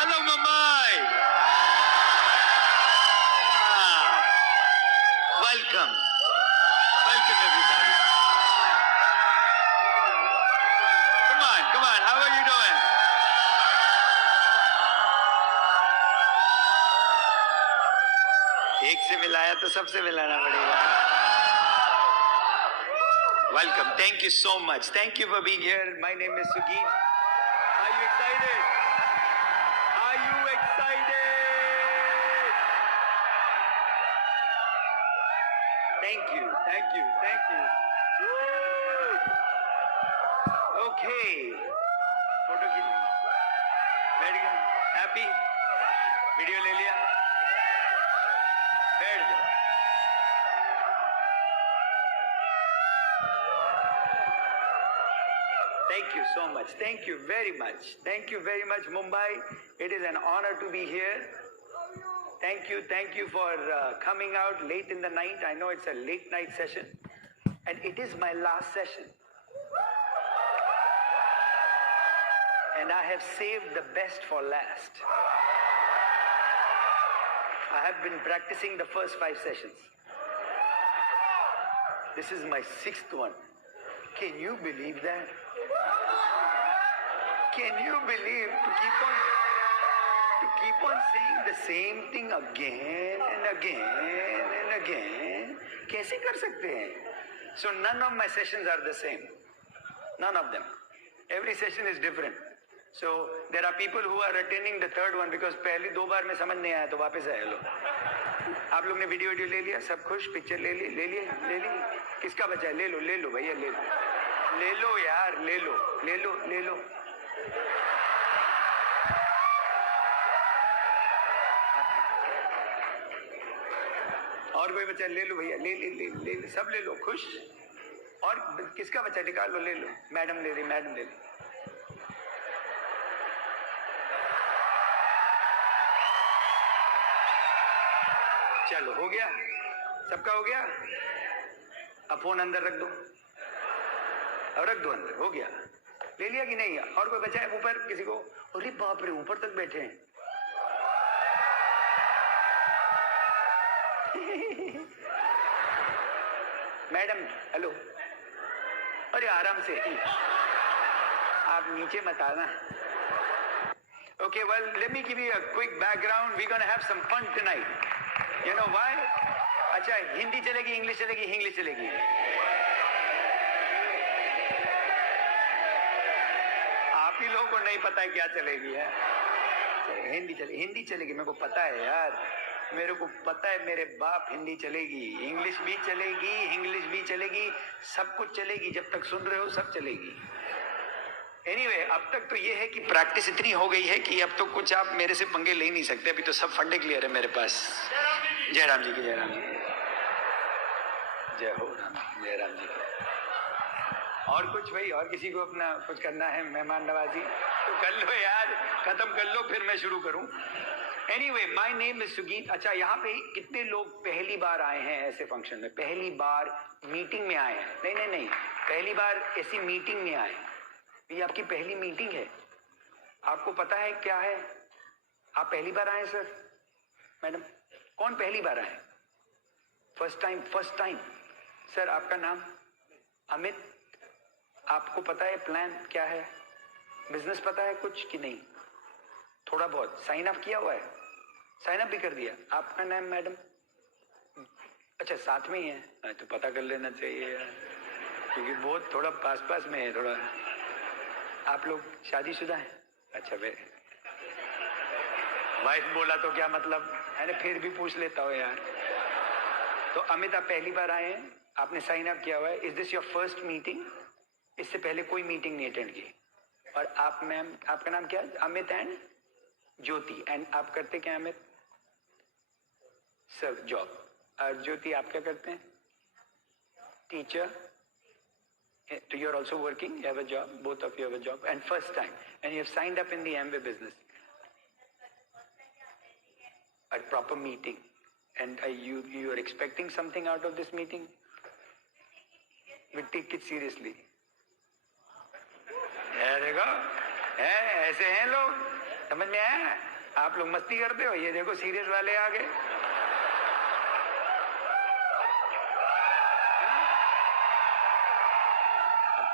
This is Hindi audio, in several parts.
Hello, Mumbai. Welcome. Welcome, everybody. Come on, come on. How are you doing? एक से मिलाया तो सबसे मिलाना पड़ेगा. Welcome. Thank you so much. Thank you for being here. My name is Sugit. Are you excited? Are you excited? Thank you. Thank you. Thank you. Woo! Okay. Photo खींचनी. Very good. Happy? Video ले लिया? बैठ जाओ. Thank you so much. Thank you very much. Thank you very much, Mumbai. It is an honor to be here. Thank you for coming out late in the night. I know it's a late night session, and it is my last session. And I have saved the best for last. I have been practicing the first 5 sessions. This is my 6th one. Can you believe that? Can you believe to keep on saying the same thing again and again and again? कैसे कर सकते हैं? So none of my sessions are the same. None of them. Every session is different. So there are people who are attending the 3rd one because पहली 2 बार में समझ नहीं आया तो वापस आए लोग. आप लोग ने वीडियो ले लिया, सब खुश, पिक्चर ले ली. किसका बचा है? ले लो भैया, ले लो यार, ले लो. और कोई बच्चा? ले लो भैया, ले सब ले लो, खुश. और किसका बच्चा? निकाल लो, ले लो. मैडम ले ली. चलो, हो गया, सबका हो गया. अब फोन अंदर रख दो. अब रख दो अंदर. हो गया. ले लिया कि नहीं? और कोई बचा है ऊपर? किसी को? अरे बाप रे, ऊपर तक बैठे हैं. Madam, hello. अरे आराम से, आप नीचे मत आना. Okay, well, let me give you a quick background. We're going to have some fun tonight. You know why? अच्छा, हिंदी चलेगी, इंग्लिश चलेगी. आप ही लोगों को नहीं पता है क्या चलेगी है. हिंदी चलेगी. मेरे को पता है यार. मेरे को पता है, मेरे बाप. हिंदी चलेगी, इंग्लिश भी चलेगी, सब कुछ चलेगी. जब तक सुन रहे हो सब चलेगी. Anyway, अब तक तो ये है कि प्रैक्टिस इतनी हो गई है कि अब तो कुछ आप मेरे से पंगे ले नहीं सकते. अभी तो सब फंडे क्लियर है मेरे पास. जय राम जी की. जय हो राम. जय राम जी की. और कुछ भाई? और किसी को अपना कुछ करना है, मेहमान नवाजी, तो कर लो यार. खत्म कर लो, फिर मैं शुरू करूं. Anyway, my name is Sugit. अच्छा, यहाँ पे कितने लोग पहली बार आए हैं ऐसे फंक्शन में? पहली बार मीटिंग में आए हैं? नहीं, पहली बार ऐसी मीटिंग में आए. ये आपकी पहली मीटिंग है. आपको पता है क्या है? आप पहली बार आए सर? मैडम, कौन पहली बार आए? First time. सर, आपका नाम? अमित. आपको पता है प्लान क्या है? बिजनेस पता है कुछ कि नहीं? थोड़ा बहुत. साइन अप किया हुआ है? साइन अप भी कर दिया. आपका नाम मैडम? अच्छा, साथ में ही है. तो पता कर लेना चाहिए यार, क्योंकि बहुत थोड़ा पास में है थोड़ा. आप लोग शादीशुदा हैं? अच्छा, वे वाइफ बोला तो क्या मतलब है ना, फिर भी पूछ लेता हो यार. तो अमित, आप पहली बार आए हैं, आपने साइन अप किया हुआ है. Is this your first meeting? इससे पहले कोई मीटिंग नहीं अटेंड की? और आप मैम, आपका नाम क्या है? Amit and Jyoti. एंड आप करते क्या अमित? Sir, job. और ज्योति, आप क्या करते हैं? Teacher. So you're also working, you have a job, both of you have a job, and first time, and you have signed up in the Amway business. A proper meeting, and you are expecting something out of this meeting? We take it seriously. देखो, ऐसे हैं लोग. समझ में आया? आप लोग मस्ती करते हो, ये देखो सीरियस वाले आ गए।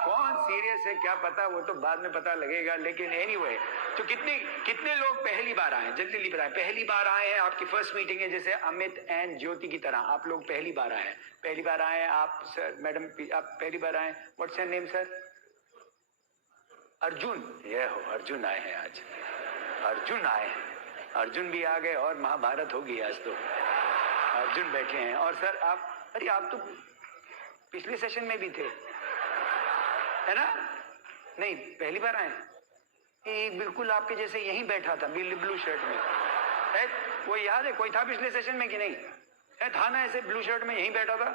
कौन सीरियस है क्या पता, वो तो बाद में पता लगेगा। लेकिन एनीवे, तो कितने लोग पहली बार आए? जल्दी बताएं, पहली बार आए हैं, आपकी फर्स्ट मीटिंग है, जैसे अमित एंड ज्योति की तरह आप लोग पहली बार आए हैं। पहली बार आए हैं आप सर, मैडम आप पहली बार आए। What's your name sir? Arjun. ये हो, अर्जुन आए हैं आज, अर्जुन आए हैं, अर्जुन भी आ गए और महाभारत होगी आज तो। अर्जुन बैठे हैं। और सर आप, अरे आप तो पिछले सेशन में भी थे, है ना? नहीं, पहली बार आए। बिल्कुल आपके जैसे यहीं बैठा था, ब्लू शर्ट में है, वो याद है? कोई था पिछले सेशन में कि नहीं है? था ना, ऐसे ब्लू शर्ट में यहीं बैठा था।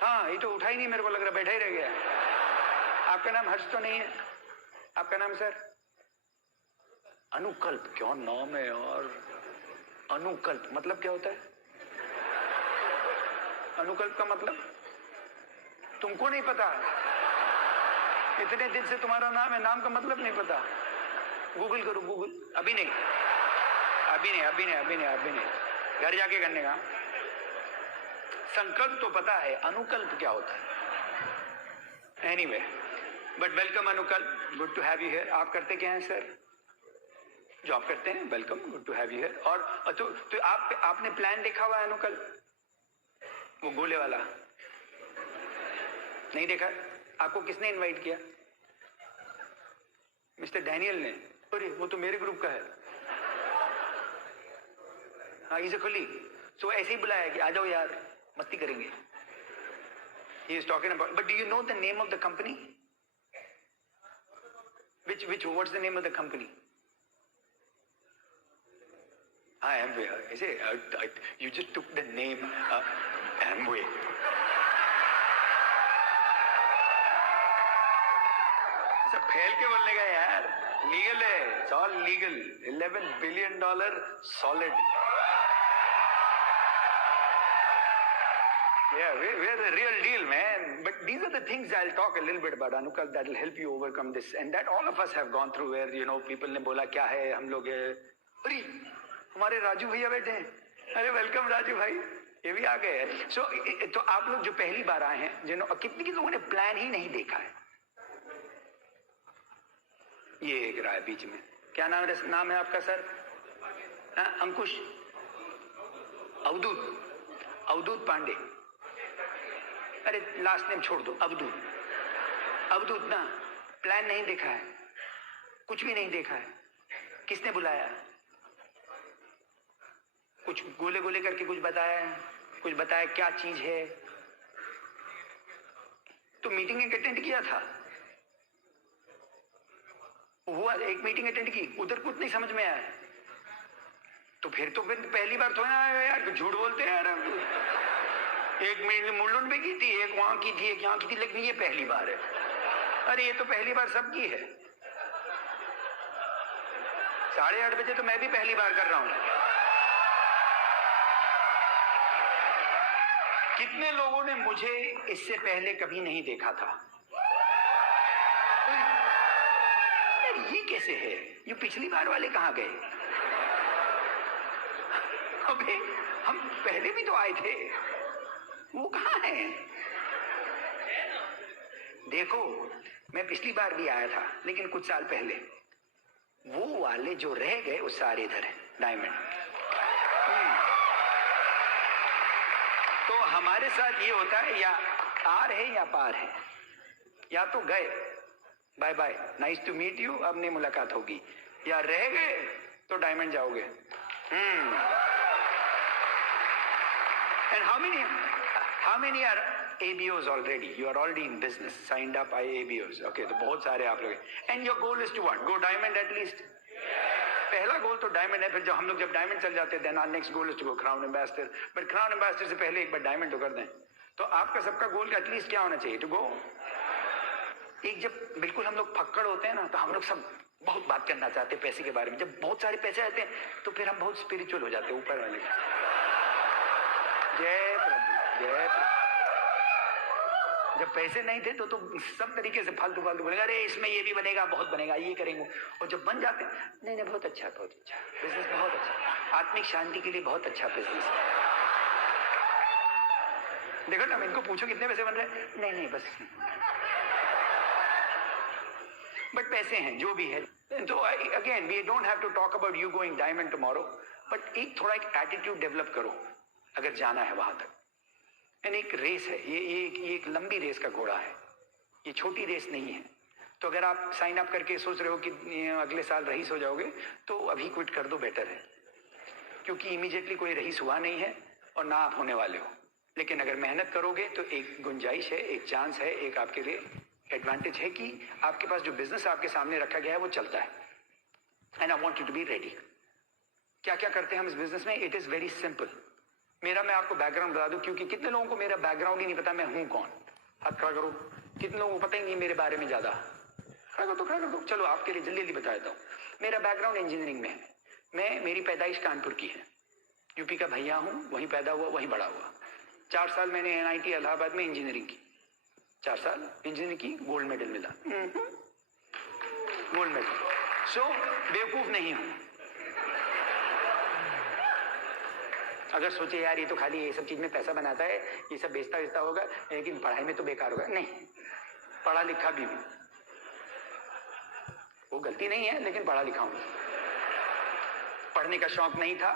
हाँ, ये तो उठा ही नहीं, मेरे को लग रहा बैठा ही रह गया। आपका नाम हर्ष तो नहीं है? आपका नाम सर? अनुकल्प। क्या नाम है यार, अनुकल्प मतलब क्या होता है? अनुकल्प का मतलब तुमको नहीं पता? इतने दिन से तुम्हारा नाम है, नाम का मतलब नहीं पता? गूगल करो, गूगल। अभी नहीं, अभी नहीं, अभी नहीं, अभी नहीं, अभी नहीं, घर जाके करने का। संकल्प तो पता है, अनुकल्प क्या होता है? Anyway, but welcome Anukalp, good to have you here. आप करते क्या हैं सर? जॉब करते हैं, welcome, good to have you here. और तो आपने प्लान देखा हुआ है अनुकल्प, वो गोले वाला? नहीं देखा? आपको किसने इनवाइट किया? मिस्टर डैनियल ने। अरे वो तो मेरे ग्रुप का है। हाँ, इज अ कलीग, सो ऐसे ही बुलाया कि आ जाओ यार, मस्ती करेंगे। He is talking about, but do you know the name of the company? What's the name of the company? Amway. I say, you just took the name Amway. सब फैल के बोलने का यार, लीगल है, it's all legal. $11 billion solid. Yeah, we're the real deal, man. But these are the things I'll talk a little bit about, Anukal, that will help you overcome this. And that all of us have gone through where, you know, people ने बोला क्या है, हम लोग अरे हमारे राजू भैया बैठे हैं, अरे वेलकम राजू भाई, ये भी आ गए हैं। तो आप लोग जो पहली बार आए हैं, जिन्होंने कितने लोगों ने प्लान ही नहीं देखा है, ये एक रहा है बीच में। क्या नाम है आपका सर? अंकुश, अवधूत पांडे। अरे लास्ट नेम छोड़ दो, अवधूत ना, प्लान नहीं देखा है, कुछ भी नहीं देखा है। किसने बुलाया? कुछ गोले करके कुछ बताया क्या चीज है? तो मीटिंग अटेंड किया था, वो एक मीटिंग अटेंड की, उधर कुछ नहीं समझ में आया, तो फिर पहली बार थोड़ा ना यार, झूठ बोलते हैं यार। एक मुलुंड में की थी, एक वहां की थी, एक यहाँ की थी, लेकिन ये पहली बार है। अरे ये तो पहली बार सबकी है। 8:30 बजे तो मैं भी पहली बार कर रहा हूं। कितने लोगों ने मुझे इससे पहले कभी नहीं देखा था? ये कैसे है? ये पिछली बार वाले कहां गए? अबे हम पहले भी तो आए थे, वो कहां है? देखो, मैं पिछली बार भी आया था, लेकिन कुछ साल पहले। वो वाले जो रह गए वो सारे इधर है, डायमंड। तो हमारे साथ ये होता है, या आर है या पार है, या तो गए bye bye, nice to meet you, अब नहीं मुलाकात होगी, या रह गए तो डायमंड जाओगे। And how many are ABOs already? You are already in business, signed up by ABOs. Okay, तो बहुत सारे आप लोग। And your goal is to what? Go diamond at least. पहला गोल तो डायमंड है, फिर जब हम लोग डायमंड चल जाते हैं, then our next goal is to go crown ambassador. But crown ambassador से पहले एक बार डायमंड तो कर दें। तो आपका सबका गोल एटलीस्ट क्या होना चाहिए? To go। एक जब बिल्कुल हम लोग फक्कड़ होते हैं ना, तो हम लोग सब बहुत बात करना चाहते हैं पैसे के बारे में। जब बहुत सारे पैसे आते हैं तो फिर हम बहुत स्पिरिचुअल हो जाते हैं, ऊपर वाले। जय प्रभु, जय प्रभु, जब पैसे नहीं थे तो सब तरीके से फालतू फालतू बोलेगा, अरे इसमें ये भी बनेगा, बहुत बनेगा, ये करेंगे। और जब बन जाते नहीं नहीं बहुत अच्छा बिजनेस, बहुत अच्छा, आत्मिक शांति के लिए बहुत अच्छा बिजनेस है। देखो ना, इनको पूछो कितने पैसे बन रहे हैं, नहीं नहीं बस, बट पैसे हैं जो भी है। तो again we don't have to talk about you going diamond tomorrow, but एक थोड़ा एक एटीट्यूड डेवलप करो अगर जाना है वहां तक। यानी एक रेस है, ये एक लंबी रेस का घोड़ा है, ये छोटी रेस नहीं है। तो अगर आप साइन अप करके सोच रहे हो कि अगले साल रईस हो जाओगे, तो अभी क्विट कर दो, बेटर है, क्योंकि इमीडिएटली कोई रईस हुआ नहीं है और ना आप होने वाले हो। लेकिन अगर मेहनत करोगे तो एक गुंजाइश है, एक चांस है, एक आपके लिए एडवांटेज है कि आपके पास जो बिजनेस आपके सामने रखा गया है वो चलता है। And I want you to be ready. क्या क्या करते हैं हम इस बिजनेस में? It is very simple. मैं आपको बैकग्राउंड बता दूं, क्योंकि कितने लोगों को मेरा बैकग्राउंड ही नहीं पता, मैं हूं कौन। हाथ खड़ा करो, कितने लोगों को पता ही नहीं मेरे बारे में ज्यादा। खड़ा कर दो। चलो आपके लिए जल्दी जल्दी बता देता हूँ। मेरा बैकग्राउंड इंजीनियरिंग में है। मेरी पैदाइश कानपुर की है, यूपी का भैया हूँ, वहीं पैदा हुआ, वहीं बड़ा हुआ। 4 साल मैंने NIT इलाहाबाद में इंजीनियरिंग की, 4 साल इंजीनियरिंग की, गोल्ड मेडल मिला, गोल्ड मेडल। सो बेवकूफ नहीं हूं। अगर सोचे यार ये तो खाली ये सब चीज में पैसा बनाता है, ये सब बेचता होगा, लेकिन पढ़ाई में तो बेकार होगा, नहीं, पढ़ा लिखा भी हूं। वो गलती नहीं है, लेकिन पढ़ा लिखा हूं। पढ़ने का शौक नहीं था,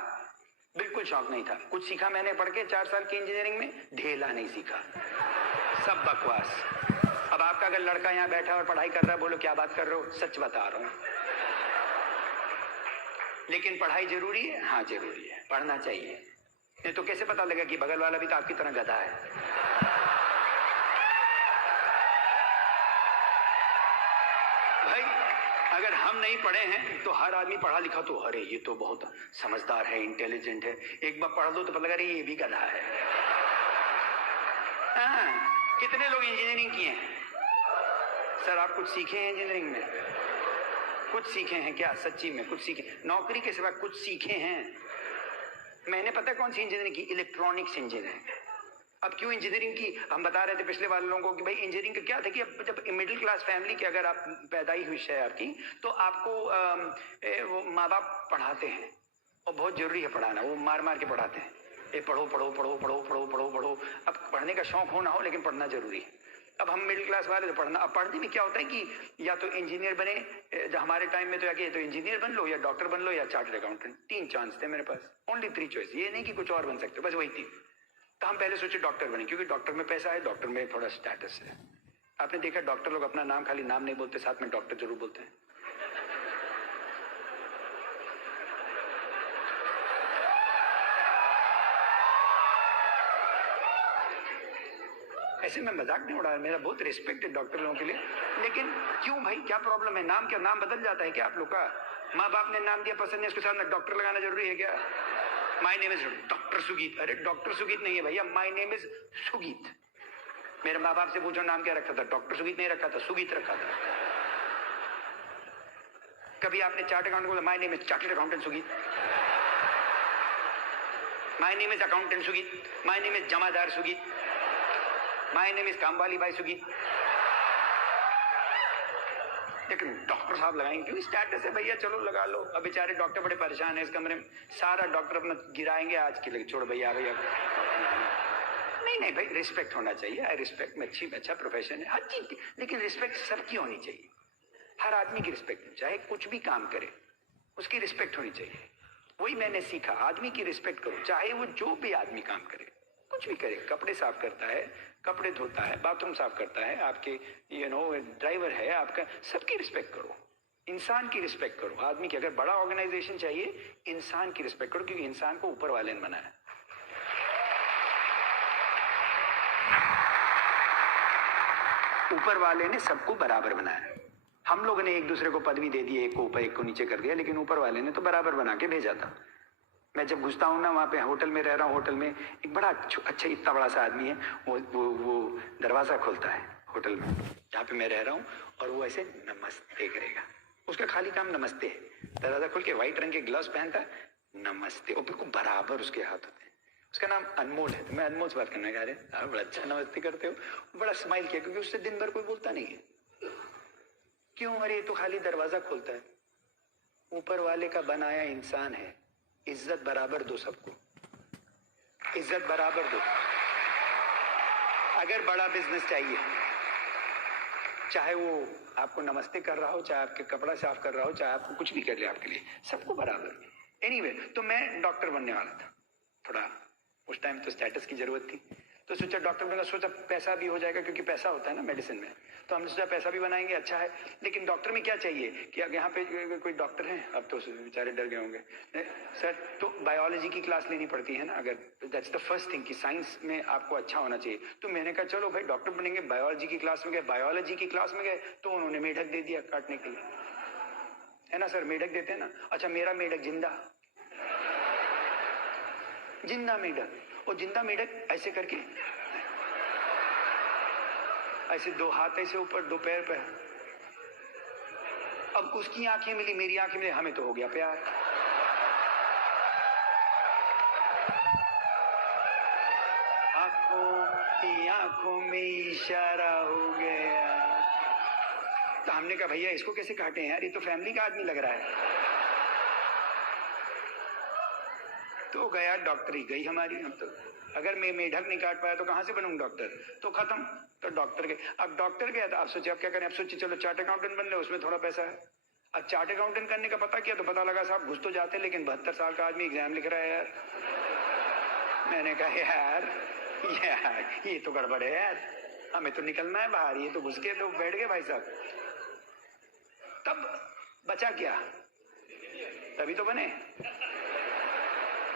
बिल्कुल शौक नहीं था। कुछ सीखा मैंने पढ़ के 4 साल की इंजीनियरिंग में, ढेला नहीं सीखा, सब बकवास। अब आपका अगर लड़का यहाँ बैठा और पढ़ाई कर रहा है, बोलो क्या बात कर रहे हो, सच बता रहा हूं। लेकिन पढ़ाई जरूरी है, हाँ जरूरी है, पढ़ना चाहिए। नहीं तो कैसे पता लगा कि बगल वाला भी तो आपकी तरह गधा है। भाई अगर हम नहीं पढ़े हैं तो हर आदमी पढ़ा लिखा तो अरे ये तो बहुत समझदार है, इंटेलिजेंट है। एक बार पढ़ लो तो पता लगा अरे ये भी गधा है। कितने लोग इंजीनियरिंग किए हैं? सर आप कुछ सीखे हैं इंजीनियरिंग में? कुछ सीखे हैं क्या? सच्ची में कुछ सीखे? नौकरी के सिवा कुछ सीखे हैं? मैंने पता कौन सी इंजीनियरिंग की? Electronics engineering. अब क्यों इंजीनियरिंग की? हम बता रहे थे पिछले वाले लोगों को कि भाई इंजीनियरिंग का क्या था कि अब जब मिडिल क्लास फैमिली की अगर आप पैदाई हुई है आपकी, तो आपको वो माँ बाप पढ़ाते हैं और बहुत जरूरी है पढ़ाना। वो मार मार के पढ़ाते हैं, ये पढ़ो पढ़ो पढ़ो पढ़ो पढ़ो पढ़ो पढ़ो। अब पढ़ने का शौक हो ना हो, लेकिन पढ़ना जरूरी है। अब हम मिडिल क्लास वाले तो पढ़ना, अब पढ़ने में क्या होता है कि या तो इंजीनियर बने, जो हमारे टाइम में तो या तो इंजीनियर बन लो, या डॉक्टर बन लो, या चार्टर्ड अकाउंटेंट। 3 चांस थे मेरे पास, ओनली 3 चॉइस। ये नहीं कि कुछ और बन सकते, बस वही 3। तो हम पहले सोचे डॉक्टर बने, क्योंकि डॉक्टर में पैसा है, डॉक्टर में थोड़ा स्टेटस है। आपने देखा डॉक्टर लोग अपना नाम खाली नाम नहीं बोलते, साथ में डॉक्टर जरूर बोलते हैं। ऐसे में मजाक नहीं उड़ा, मेरा बहुत रिस्पेक्ट है डॉक्टर लोगों के लिए। लेकिन क्यों भाई, क्या प्रॉब्लम है? नाम क्या, नाम बदल जाता है क्या आप लोग का? माँ बाप ने नाम दिया, पसंद है, उसके साथ में डॉक्टर लगाना जरूरी है क्या? My name is doctor Sugeet. अरे डॉक्टर सुगीत नहीं है भैया, माय नेम इज सुगीत। मेरे माँ बाप से पूछो नाम क्या रखा था? डॉक्टर सुगीत नहीं रखा था, सुगीत रखा था। कभी आपने चार्ट अकाउंट बोला my name is chartered accountant Sugeet? My name is accountant Sugeet, my name is जमादार सुगीत, माय नेम इज कामवाली बाई सुगीत। लेकिन डॉक्टर साहब लगाएंगे क्यों? स्टेटस है भैया, चलो लगा लो। अब बेचारे डॉक्टर बड़े परेशान है इस कमरे में, सारा डॉक्टर अपना गिराएंगे आज के लिए, छोड़ भैया भैया। नहीं भाई, रिस्पेक्ट होना चाहिए। आई रिस्पेक्ट में अच्छा प्रोफेशन है हर चीज की, लेकिन रिस्पेक्ट सबकी होनी चाहिए। हर आदमी की रिस्पेक्ट, चाहे कुछ भी काम करे उसकी रिस्पेक्ट होनी चाहिए। वही मैंने सीखा, आदमी की रिस्पेक्ट करो, चाहे वो जो भी आदमी काम करे, कुछ भी करे। कपड़े साफ करता है, कपड़े धोता है, बाथरूम साफ करता है, आपके ड्राइवर है आपका, सबकी रिस्पेक्ट करो। इंसान की रिस्पेक्ट करो, आदमी की। अगर बड़ा ऑर्गेनाइजेशन चाहिए, इंसान की रिस्पेक्ट करो, क्योंकि इंसान को ऊपर वाले ने बनाया। ऊपर वाले ने सबको बराबर बनाया। हम लोगों ने एक दूसरे को पदवी दे दी, एक को ऊपर एक को नीचे कर दिया, लेकिन ऊपर वाले ने तो बराबर बना के भेजा था। मैं जब घुसता हूँ ना, वहाँ पे होटल में रह रहा हूँ, होटल में एक बड़ा अच्छा इतना बड़ा सा आदमी है, वो दरवाजा खोलता है होटल में जहाँ पे मैं रह रहा हूँ, और वो ऐसे नमस्ते करेगा। उसका खाली काम नमस्ते है। दरवाजा खोल के व्हाइट रंग के ग्लव्स पहनता है, नमस्ते, और बिल्कुल बराबर उसके हाथ होते हैं। उसका नाम अनमोल है। तो मैं अनमोल से बात करने कह रहे आप बड़ा अच्छा नमस्ते करते हो, बड़ा स्माइल किया, क्योंकि उससे दिन भर कोई बोलता नहीं है। क्यों? अरे ये तो खाली दरवाजा खोलता है। ऊपर वाले का बनाया इंसान है, इज्जत बराबर दो सबको, इज्जत बराबर दो। अगर बड़ा बिजनेस चाहिए, चाहे वो आपको नमस्ते कर रहा हो, चाहे आपके कपड़ा साफ कर रहा हो, चाहे आपको कुछ भी कर ले आपके लिए, सबको बराबर। एनीवे, तो मैं डॉक्टर बनने वाला था। थोड़ा उस टाइम तो स्टेटस की जरूरत थी, तो सोचा डॉक्टर बनूंगा। सोचा पैसा भी हो जाएगा, क्योंकि पैसा होता है ना मेडिसिन में, तो हमने सोचा पैसा भी बनाएंगे, अच्छा है। लेकिन डॉक्टर में क्या चाहिए कि यहाँ पे कोई डॉक्टर है, अब तो बेचारे डर गए होंगे सर, तो बायोलॉजी की क्लास लेनी पड़ती है ना, अगर दैट्स द फर्स्ट थिंग कि साइंस में आपको अच्छा होना चाहिए। तो मैंने कहा चलो भाई डॉक्टर बनेंगे। बायोलॉजी की क्लास में गए, बायोलॉजी की क्लास में गए तो उन्होंने मेढक दे दिया काटने के लिए, है ना सर, मेढक देते हैं ना। अच्छा, मेरा मेढक जिंदा जिंदा मेढक, और जिंदा मेढक ऐसे करके, ऐसे दो हाथ ऐसे ऊपर, दो पैर पे। अब उसकी आंखें मिली, मेरी आंखें मिली, हमें तो हो गया प्यार। आंखों में इशारा हो गया। तो हमने कहा भैया इसको कैसे काटे यार, ये तो फैमिली का आदमी लग रहा है। तो गया डॉक्टरी गई हमारी। हम तो अगर मैं मेढक नहीं काट पाया तो कहां से बनूंगा डॉक्टर, तो खत्म। तो डॉक्टर गए। अब डॉक्टर गया तो आप सोचे अब क्या करें, अब सोचे चलो चार्ट अकाउंटेंट बन ले, उसमें थोड़ा पैसा है। अब चार्ट अकाउंटेंट करने का पता किया तो पता लगा साहब घुस तो जाते, लेकिन 72 साल का आदमी एग्जाम लिख रहा है यार। मैंने कहा यार ये तो गड़बड़ है यार, हमें तो निकलना है बाहर, ये तो घुस के तो बैठ गए भाई साहब। तब बचा क्या, तभी तो बने।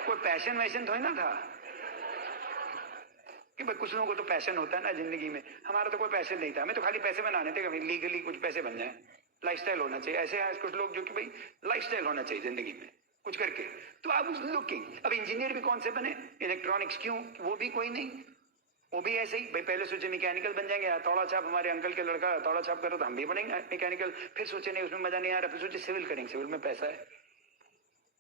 कोई पैशन वैशन थोड़ी ना था कि भाई कुछ लोगों को तो पैशन होता है ना जिंदगी में, हमारा तो कोई पैशन नहीं था। हमें तो खाली पैसे बनाने थे, कभी लीगली कुछ पैसे बन जाए, लाइफस्टाइल होना चाहिए। ऐसे हैं कुछ लोग जो कि भाई लाइफस्टाइल होना चाहिए जिंदगी में कुछ करके। तो आप उस लुकिंग, अब इंजीनियर भी कौन से बने, इलेक्ट्रॉनिक्स क्यों, वो भी कोई नहीं, वो भी ऐसे ही भाई पहले सोचे मैकेनिकल बन जाएंगे, हथौड़ा छाप, हमारे अंकल के लड़का हथौड़ा छाप करो तो हम भी बनेंगे मैकेनिकल। फिर सोचे नहीं उसमें मजा नहीं आ रहा, फिर सोचे सिविल करेंगे, सिविल में पैसा है।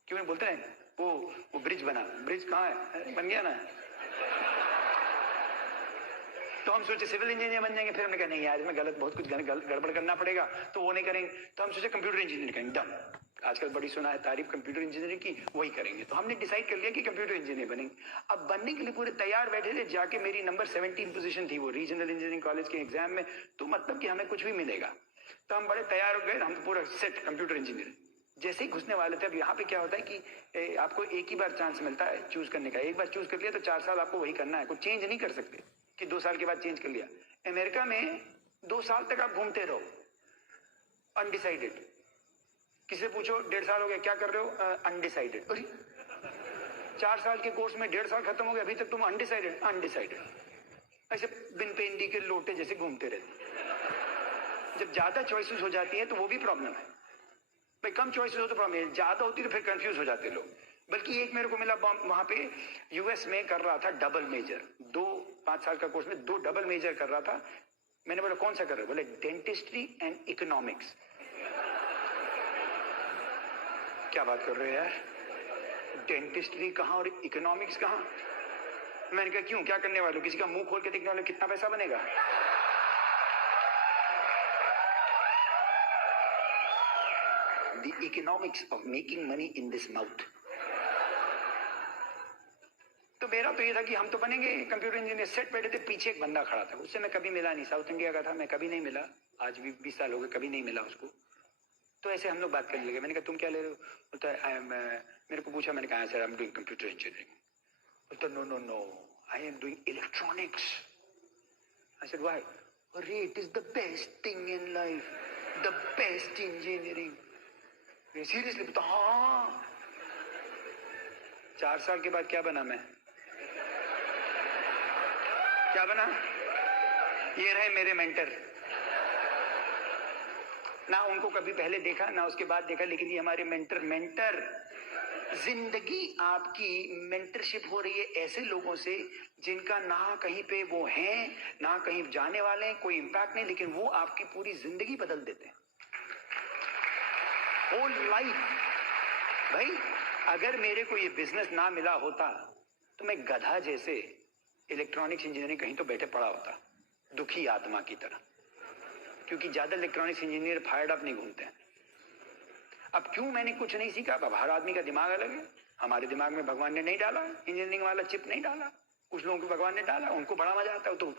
क्यों नहीं बोलते हैं वो ब्रिज बना, ब्रिज कहाँ है, बन गया ना। तो हम सोचे सिविल इंजीनियर बन जाएंगे। फिर हमने कहा नहीं यार इसमें गलत, बहुत कुछ गड़बड़ करना पड़ेगा, तो वो नहीं करेंगे। तो हम सोचे कंप्यूटर इंजीनियर करेंगे, डन। आजकल बड़ी सुना है तारीफ कंप्यूटर इंजीनियरिंग की, वही करेंगे। तो हमने डिसाइड कर लिया कि कंप्यूटर इंजीनियर बनेंगे। अब बनने के लिए पूरे तैयार बैठे थे, जाके मेरी नंबर 17 पोजीशन थी वो रीजनल इंजीनियरिंग कॉलेज के एग्जाम में, तो मतलब कि हमें कुछ भी मिलेगा। तो हम बड़े तैयार हो गए, हम पूरा सेट कंप्यूटर इंजीनियर। जैसे ही घुसने वाले थे, अब यहाँ पे क्या होता है कि आपको एक ही बार चांस मिलता है चूज करने का। एक बार चूज कर लिया तो 4 साल आपको वही करना है, कुछ चेंज नहीं कर सकते कि 2 साल के बाद चेंज कर लिया। अमेरिका में 2 साल तक आप घूमते रहो अनडिसाइडेड। किसे पूछो 1.5 साल हो गया क्या कर रहे हो, अनडिसाइडेड। अरे 4 साल के कोर्स में 1.5 साल खत्म हो गया, अभी तक तुम अनडिसाइडेड अनडिसाइडेड। ऐसे बिन पेंडी के लोटे जैसे घूमते रहते। जब ज्यादा चॉइसेस हो जाती है तो वो भी प्रॉब्लम है भाई। कम चॉइसेस हो तो प्रॉब्लम है, ज्यादा होती तो फिर कंफ्यूज हो जाते लोग। बल्कि एक मेरे को मिला वहां पे यूएस में कर रहा था डबल मेजर, 5 साल का कोर्स में 2 डबल मेजर कर रहा था। मैंने बोला कौन सा कर रहे हो, बोले डेंटिस्ट्री एंड इकोनॉमिक्स। क्या बात कर रहे हो यार, डेंटिस्ट्री कहां और इकोनॉमिक्स कहां। मैंने कहा क्यों, क्या करने वाले हो, किसी का मुंह खोल के देखने वाले, कितना पैसा बनेगा। The economics of making money in this mouth। तो मेरा तो ये था कि हम तो बनेंगे कंप्यूटर इंजीनियर। सेट बैठे थे, पीछे एक बंदा खड़ा था, उससे मैं कभी मिला नहीं, साउथ इंडिया का था, मैं कभी नहीं मिला, आज भी 20 साल हो गए कभी नहीं मिला उसको। तो ऐसे हम लोग बात करने लगे। मैंने कहा तुम क्या ले रहे हो, बोलता है मेरे को पूछा, मैंने कहा sir I am doing computer engineering. बोलता no no no I am doing electronics. I said why, अरे it is the best thing in life, the best engineering. Seriously बता, हाँ। 4 साल के बाद क्या बना मैं, क्या बना, ये रहे मेरे मेंटर। ना उनको कभी पहले देखा ना उसके बाद देखा, लेकिन ये हमारे मेंटर। जिंदगी आपकी मेंटरशिप हो रही है ऐसे लोगों से जिनका ना कहीं पे वो हैं ना कहीं जाने वाले हैं, कोई इंपैक्ट नहीं, लेकिन वो आपकी पूरी जिंदगी बदल देते हैं, होल लाइफ। भाई अगर मेरे को ये बिजनेस ना मिला होता तो मैं गधा जैसे इलेक्ट्रॉनिक्स इंजीनियरिंग कहीं तो बैठे पड़ा होता, दुखी आत्मा की तरह, क्योंकि ज्यादा इलेक्ट्रॉनिक्स इंजीनियर फायर्ड अप नहीं घूमते हैं। अब क्यों मैंने कुछ नहीं सीखा? अब हर आदमी का दिमाग अलग है। हमारे दिमाग में भगवान ने नहीं डाला इंजीनियरिंग वाला चिप, नहीं डाला। कुछ लोगों को भगवान ने डाला, उनको बड़ा मजा आता है, तो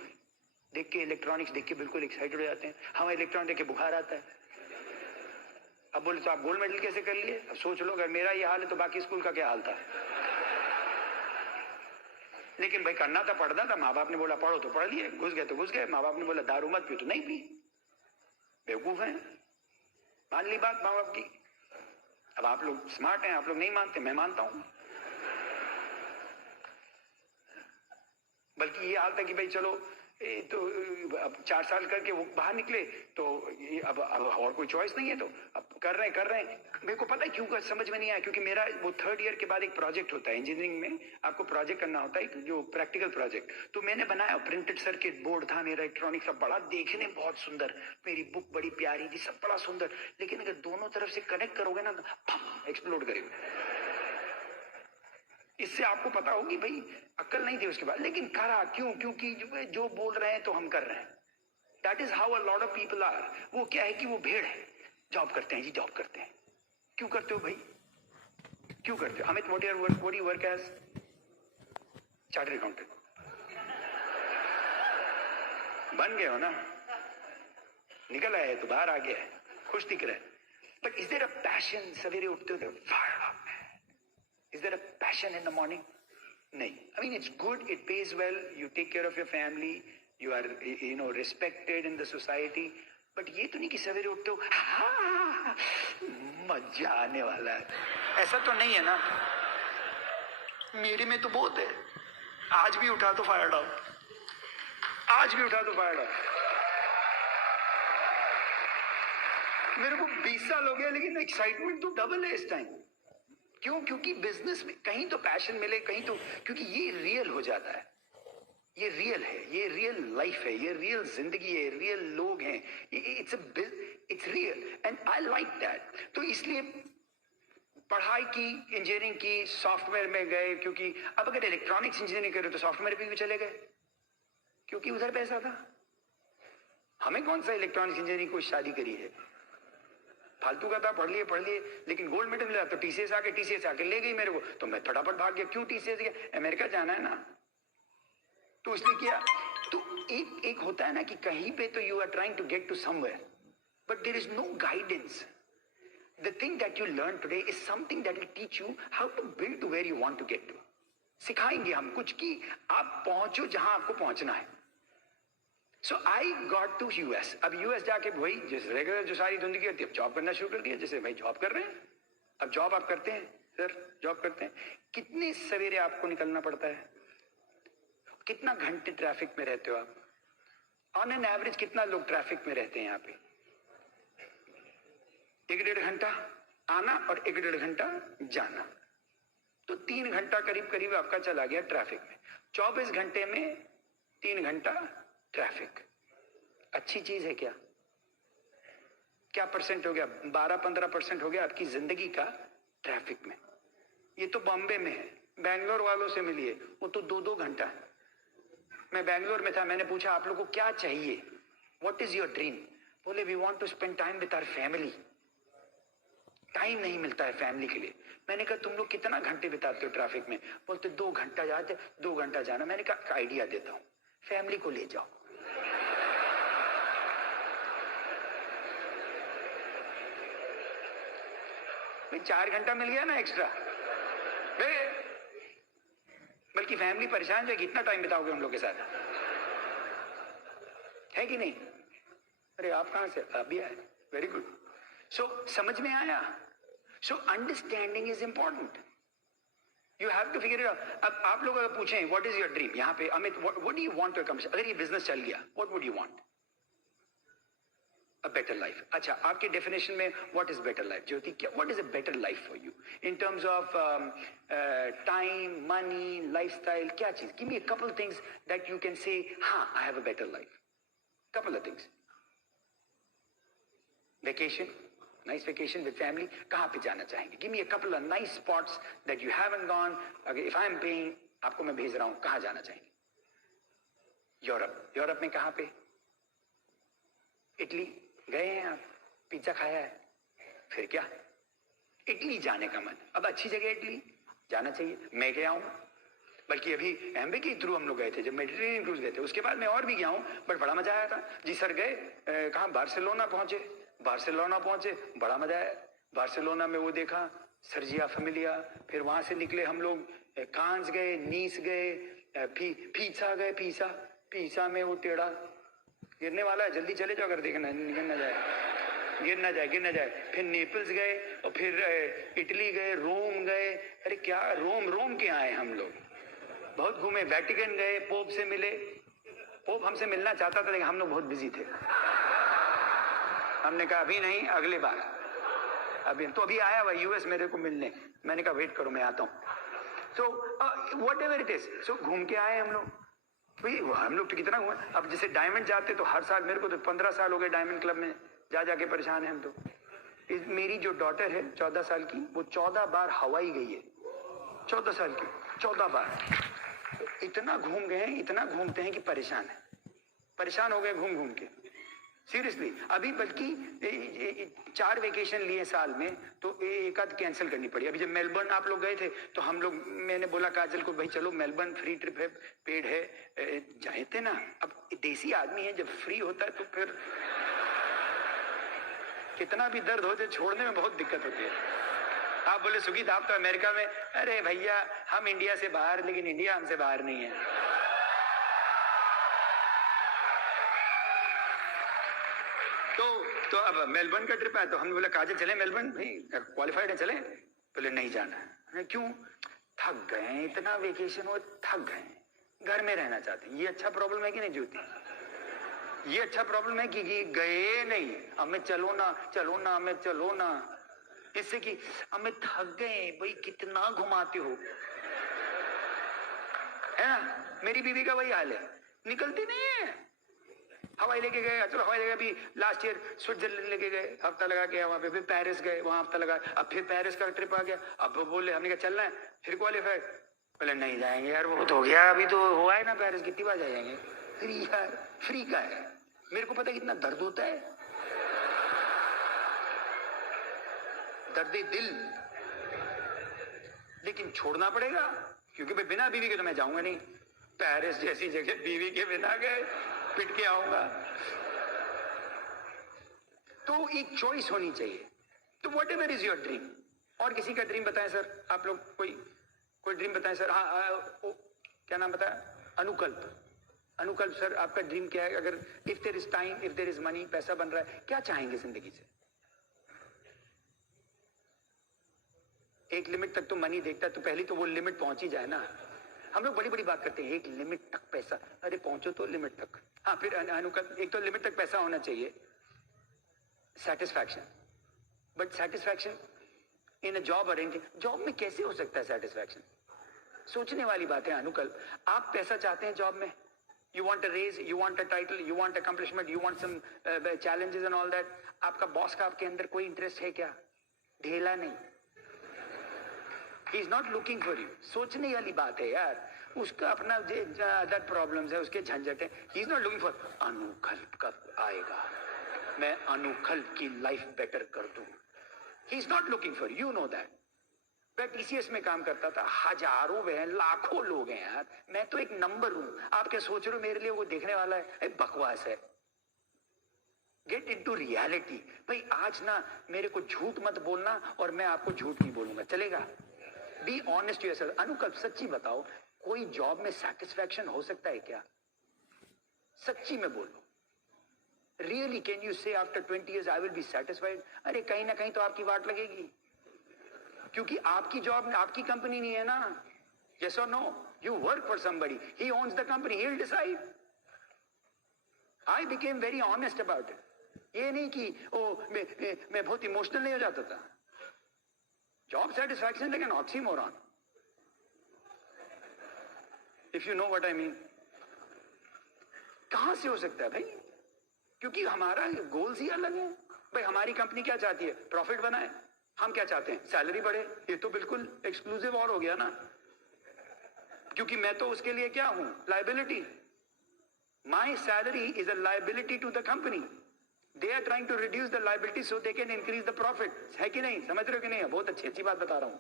देख के इलेक्ट्रॉनिक्स देख के बिल्कुल एक्साइटेड हो जाते हैं। हमें इलेक्ट्रॉनिक देख के बुखार आता है। अब बोले तो आप गोल्ड मेडल कैसे कर लिए? अब सोच लो, अगर मेरा ये हाल है तो बाकी स्कूल का क्या हाल था। लेकिन भाई करना था, पढ़ना था। माँ बाप ने बोला पढ़ो तो पढ़ लिए, घुस गए तो घुस गए। माँ बाप ने बोला दारू मत पियो तो नहीं पी। बेवकूफ है, मान ली बात माँ बाप की। अब आप लोग स्मार्ट हैं, आप लोग नहीं मानते, मैं मानता हूं। बल्कि ये हाल था कि भाई चलो तो अब 4 साल करके वो बाहर निकले, तो अब और कोई चॉइस नहीं है, तो अब कर रहे हैं। मेरे को पता है क्यों समझ में नहीं आया, क्योंकि मेरा वो 3rd ईयर के बाद एक प्रोजेक्ट होता है इंजीनियरिंग में, आपको प्रोजेक्ट करना होता है जो प्रैक्टिकल प्रोजेक्ट। तो मैंने बनाया, प्रिंटेड सर्किट बोर्ड था मेरा, इलेक्ट्रॉनिक सब बड़ा, देखने में बहुत सुंदर, मेरी बुक बड़ी प्यारी थी, सब बड़ा सुंदर। लेकिन अगर दोनों तरफ से कनेक्ट करोगे ना तो एक्सप्लोड करेगा। इससे आपको पता होगी भाई अक्ल नहीं थी उसके बाद, लेकिन करा क्यों? क्योंकि जो बोल रहे हैं तो हम कर रहे हैं। That is how a lot of people are. वो क्या है कि वो भेड़ है, जॉब करते हैं जी, जॉब करते हैं। क्यों करते हो भाई, क्यों करते हो? Amit, what you work as? Chartered accountant. बन गए हो ना, निकल आए तो बाहर आ गया है, खुश दिख रहा है। But is there a passion? सवेरे उठते हो is there a passion in the morning? नहीं. I mean, it's good, it pays well, you take care of your family, you are respected in the society. But ये तो नहीं कि सवेरे उठते हो हाँ मजा आने वाला है, ऐसा तो नहीं है ना। मेरे में तो बहुत है। आज भी उठा तो फायर आउट, आज भी उठा तो फायर आउट। मेरे को 20 साल हो गया, लेकिन एक्साइटमेंट तो डबल है इस टाइम। क्यों? क्योंकि बिजनेस में कहीं तो पैशन मिले, कहीं तो, क्योंकि ये रियल हो जाता है, ये रियल है, ये रियल लाइफ है, ये रियल जिंदगी है, रियल लोग हैं, it's real and I like that. तो इसलिए पढ़ाई की, इंजीनियरिंग की, सॉफ्टवेयर में गए, क्योंकि अब अगर इलेक्ट्रॉनिक्स इंजीनियरिंग करे तो सॉफ्टवेयर भी चले गए, क्योंकि उधर पैसा था। हमें कौन सा इलेक्ट्रॉनिक्स इंजीनियरिंग को शादी करी है, फालतू का था, पढ़ लिए, लेकिन गोल्ड मेडल मिला तो टीसीएस आके ले गई मेरे को, तो मैं फटाफट भाग गया। क्यों टीसीएस गया? अमेरिका जाना है ना, तो इसलिए किया। तो एक होता है ना कि कहीं पे तो you are trying to get to somewhere, but there is no guidance. The thing that you learn today is something that will teach you how to build to where you want to get to. सिखाएंगे हम कुछ कि आप पहुंचो जहां आपको पहुंचना है। सो आई गॉट टू यूएस। अब यूएस जाके वही जैसे रेगुलर जो सारी जिंदगी होती है, जॉब करना शुरू कर दिया, जैसे भाई जॉब कर रहे हैं। अब जॉब आप करते हैं सर, जॉब करते हैं, कितने सवेरे आपको निकलना पड़ता है, कितना घंटे ट्रैफिक में रहते हो आप? ऑन एन एवरेज कितना लोग ट्रैफिक में रहते हैं यहाँ पे? 1-1.5 घंटा आना और 1-1.5 घंटा जाना, तो 3 घंटा करीब आपका चला गया ट्रैफिक में। 24 घंटे में 3 घंटा ट्रैफिक। अच्छी चीज है क्या? क्या परसेंट हो गया? 12-15% हो गया आपकी जिंदगी का ट्रैफिक में। ये तो बॉम्बे में है, बैंगलोर वालों से मिलिए, वो तो 2-2 घंटा है। मैं बैंगलोर में था, मैंने पूछा आप लोगों को क्या चाहिए, व्हाट इज योर ड्रीम? बोले we want to spend time with our family. Time नहीं मिलता है फैमिली के लिए। मैंने कहा तुम लोग कितना घंटे बिताते हो ट्रैफिक में? बोलते 2 घंटा जाते, 2 घंटा जाना। मैंने कहा आइडिया देता हूं, फैमिली को ले जाओ। भाई 4 घंटा मिल गया ना एक्स्ट्रा। बल्कि फैमिली परेशान जाएगी, इतना टाइम बिताओगे उन लोग के साथ, है कि नहीं? अरे आप कहां से? अभी आए, वेरी गुड। सो समझ में आया? So understanding is important, you have to figure it out. अब आप लोग अगर पूछें व्हाट इज योर ड्रीम, यहाँ पे Amit what do you want to accomplish, अगर ये बिजनेस चल गया, what would you want? A better life. अच्छा, आपके डेफिनेशन में what is better life? ज्योति, क्या what is a better life for you in terms of time, money, lifestyle? क्या चीज? Give me a couple things that you can say, हाँ, I have a better life. Couple of things. Vacation, nice vacation with family. कहाँ पे जाना चाहेंगे? Give me a couple of nice spots that you haven't gone. Okay, if I'm paying, आपको मैं भेज रहा हूं, कहां जाना चाहेंगे? यूरोप। यूरोप में कहां पे? इटली गए हैं आप? पिज्जा खाया है? फिर क्या, इटली जाने का मन। अब अच्छी जगह इटली जाना चाहिए, मैं गया हूं, बल्कि अभी एमबी के थ्रू हम लोग गए थे, जब मेडिटेरेनियन क्रूज गए थे, उसके बाद मैं और भी गया हूं, बट बड़ा मजा आया था जी सर। गए कहाँ? बार्सिलोना पहुंचे। बार्सिलोना पहुंचे, बड़ा मजा आया। बार्सिलोना में वो देखा सर्जिया फैमिलिया, फिर वहां से निकले हम लोग कांस गए, नीस गए, पीसा गए। पीसा में वो टेढ़ा गिरने वाला है, जल्दी चले जाओ अगर देखना गिर ना जाए। फिर नेपल्स गए और फिर इटली गए, रोम गए। अरे क्या रोम के आए हम लोग, बहुत घूमे। वेटिकन गए, पोप से मिले। पोप हमसे मिलना चाहता था लेकिन हम लोग बहुत बिजी थे। हमने कहा अभी नहीं, अगले बार। अभी आया हुआ यूएस मेरे को मिलने, मैंने कहा वेट करो मैं आता हूँ। So whatever it is, so घूम के आए हम लोग। भाई हम लोग तो कितना हुआ। अब जैसे डायमंड जाते तो हर साल, मेरे को तो 15 साल हो गए डायमंड क्लब में जाके परेशान है हम तो। मेरी जो डॉटर है 14 साल की, वो 14 बार हवाई गई है। 14 साल की 14 बार। इतना घूम गए हैं, इतना घूमते हैं कि परेशान हो गए घूम के, सीरियसली। अभी बल्कि 4 वेकेशन लिए साल में, तो एक आध कैंसिल करनी पड़ी। अभी जब मेलबर्न आप लोग गए थे तो हम लोग, मैंने बोला काजल को, भाई चलो मेलबर्न फ्री ट्रिप है, पेड है, जाए थे ना। अब देसी आदमी है, जब फ्री होता है तो फिर कितना भी दर्द हो जाए छोड़ने में बहुत दिक्कत होती है। आप बोले सुगीत आप तो अमेरिका में, अरे भैया हम इंडिया से बाहर, लेकिन इंडिया हमसे बाहर नहीं है। तो अब मेलबर्न का ट्रिप आया तो हमने बोला काजल चले मेलबर्न, भाई क्वालिफाइड है चले? बोले नहीं जाना है। क्यों? थक गए, इतना वेकेशन हो, थक गए, घर में रहना चाहते हैं। ये अच्छा प्रॉब्लम है कि नहीं ज्योति? ये अच्छा प्रॉब्लम है कि गए नहीं, हमें चलो ना, इससे कि हमें थक गए। भाई कितना घुमाते हो, है ना? मेरी बीवी का वही हाल है, निकलती नहीं है। हवाई लेके गए, चलो हवाई लेके, अभी लास्ट ईयर स्विट्जरलैंड लेके गए, हफ्ता लगा के वहां पे, फिर पेरिस गए, वहां हफ्ता लगा, अब फिर पेरिस का ट्रिप आ गया। अब वो बोले, हमने कहा चलना है, फिर क्वालिफाइड। बोले नहीं जाएंगे यार, वो तो हो गया, अभी तो हुआ है ना पेरिस, कितनी बार जाएंगे? फ्री यार, फ्री का है। मेरे को पता है कितना दर्द होता है, दर्द दिल, लेकिन छोड़ना पड़ेगा, क्योंकि भाई बिना बीवी के तो मैं जाऊंगा नहीं। पेरिस जैसी जगह बीवी के बिना गए पिट के आऊंगा। तो एक चॉइस होनी चाहिए। तो what ever is your dream. और किसी का ड्रीम बताएं सर, आप लोग कोई ड्रीम बताएं सर। हाँ, क्या नाम बताया? अनुकल्प सर, आपका ड्रीम क्या है? अगर if there is time, if there is money, पैसा बन रहा है, क्या चाहेंगे जिंदगी से? एक लिमिट तक तो मनी देखता है, तो पहले तो वो लिमिट पहुंच ही जाए ना। हम लोग बड़ी बड़ी बात करते हैं, एक लिमिट तक पैसा, अरे पहुंचो तो लिमिट तक। हाँ, फिर अनुकल्प, एक तो लिमिट तक पैसा होना चाहिए, satisfaction. But satisfaction in a job और एनीथिंग, जॉब में कैसे हो सकता है सेटिस्फैक्शन? सोचने वाली बात है अनुकल्प। आप पैसा चाहते हैं जॉब में, you want a raise, you want a title, you want accomplishment, you want some challenges and all that. आपका बॉस का आपके अंदर कोई इंटरेस्ट है क्या? ढेला नहीं। He is not looking for you. सोचने वाली बात है यार, उसका अपना अदर प्रॉब्लम्स है, उसके झंझट है। He is not looking for अनुकल्प कब आएगा, मैं अनुकल्प की लाइफ बेटर कर दूं। He is not looking for, you know that. मैं टीसीएस में काम करता था, हजारों हैं, लाखों लोग हैं यार, मैं तो एक नंबर हूं। आप क्या सोच रहे हो मेरे लिए वो देखने वाला है? बकवास है। Get into reality. भाई आज ना मेरे को झूठ मत बोलना और मैं आपको झूठ नहीं बोलूंगा, चलेगा? Be honest to yourself. Anukalp सच्ची बताओ, कोई जॉब में सेटिस्फैक्शन हो सकता है क्या? सच्ची में बोलो, रियली कैन यू से after 20 years I will be satisfied? अरे कहीं ना कहीं तो आपकी वाट लगेगी, क्योंकि आपकी जॉब, आपकी कंपनी नहीं है ना। यस और no? You work for somebody, he owns the company, he will decide. I became very honest about it. ये नहीं कि मैं बहुत इमोशनल नहीं हो जाता था। जॉब सेटिस्फैक्शन लेकिन oxymoron, if you know what I mean. कहां से हो सकता है भाई? क्योंकि हमारा गोल्स ही अलग है। भाई हमारी कंपनी क्या चाहती है? प्रॉफिट बनाए। हम क्या चाहते हैं? सैलरी बढ़े। ये तो बिल्कुल एक्सक्लूसिव और हो गया ना। क्योंकि मैं तो उसके लिए क्या हूं, liability. My salary is a liability to the company. They are trying to reduce the liability so they can increase the profit. है कि नहीं, समझ रहे हो कि नहीं? बहुत अच्छी बात बता रहा हूं.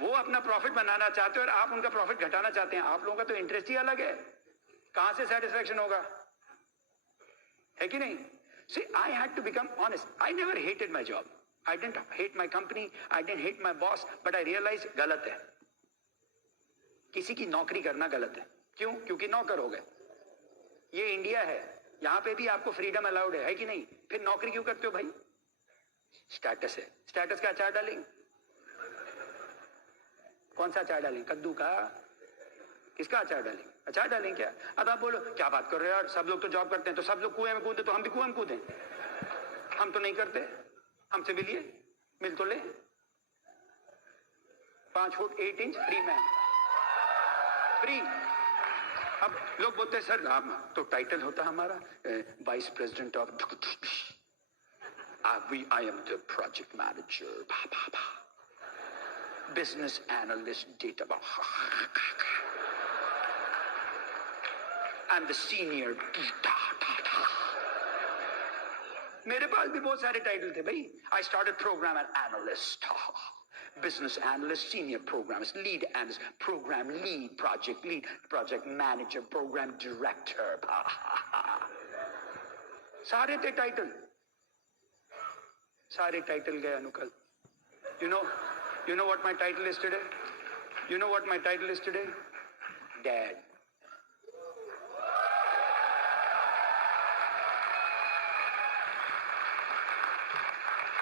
वो अपना प्रॉफिट बनाना चाहते हो और आप उनका प्रॉफिट घटाना चाहते हैं. आप लोगों का तो इंटरेस्ट ही अलग है. कहां से सेटिस्फैक्शन होगा? है कि नहीं? See, I had to become honest. I never hated my job. I didn't hate my company. I didn't hate my boss. But I realized गलत है. किसी की नौकरी करना गलत है. क्यों? क्योंकि नौकर हो गए. ये इंडिया है, यहां पे भी आपको फ्रीडम अलाउड है कि नहीं? फिर नौकरी क्यों करते हो भाई? स्टेटस है. स्टेटस का अचार डालेंगे. कौन सा अचार डालेंगे? कद्दू का? किसका अचार डालेंगे? अचार डालेंगे क्या? अब आप बोलो क्या बात कर रहे हो यार, सब लोग तो जॉब करते हैं, तो सब लोग कुएं में कूदे, तो हम भी कुएं में कूदें? हम तो नहीं करते. हमसे मिलिए, मिल तो ले. 5 foot 8 inch free man, free. अब लोग बोलते हैं सर आप तो टाइटल होता हमारा vice president of, I am the project manager, business analyst, data, I'm the senior. मेरे पास भी बहुत सारे टाइटल थे भाई. I started program analyst, business analyst, senior programmist, lead analyst, program lead, project manager, program director. सारे थे टाइटल. सारे टाइटल गए अनुकल. You know what my title is today? You know what my title is today? Dad.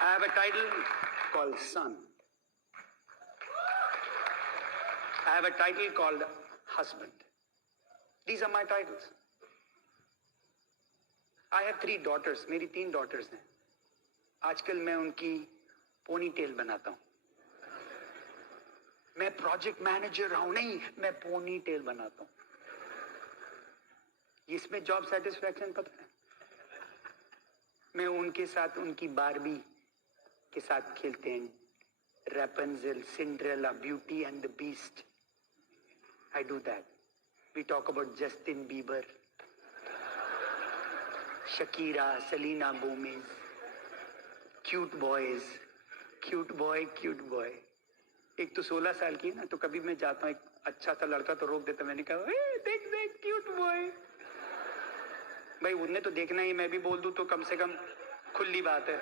I have a title called son. I have a title called husband. These are my titles. I have 3 daughters. मेरी 3 daughters हैं. आजकल मैं उनकी पोनी टेल बनाता हूं. मैं प्रोजेक्ट मैनेजर रहा हूं, नहीं, मैं पोनी टेल बनाता हूं. इसमें जॉब सेटिस्फैक्शन पता है. मैं उनके साथ उनकी बारबी के साथ खेलते हैं. Rapunzel, Cinderella, Beauty and the Beast. I do that. We talk about Justin Bieber, Shakira, Selena Gomez. Cute boys. Cute boy. एक तो 16 साल की है ना, तो कभी मैं जाता हूँ, एक अच्छा सा लड़का तो रोक देता. मैंने कहा देख क्यूट बॉय. भाई उन्हें तो देखना ही, मैं भी बोल दूं तो कम से कम खुली बात है.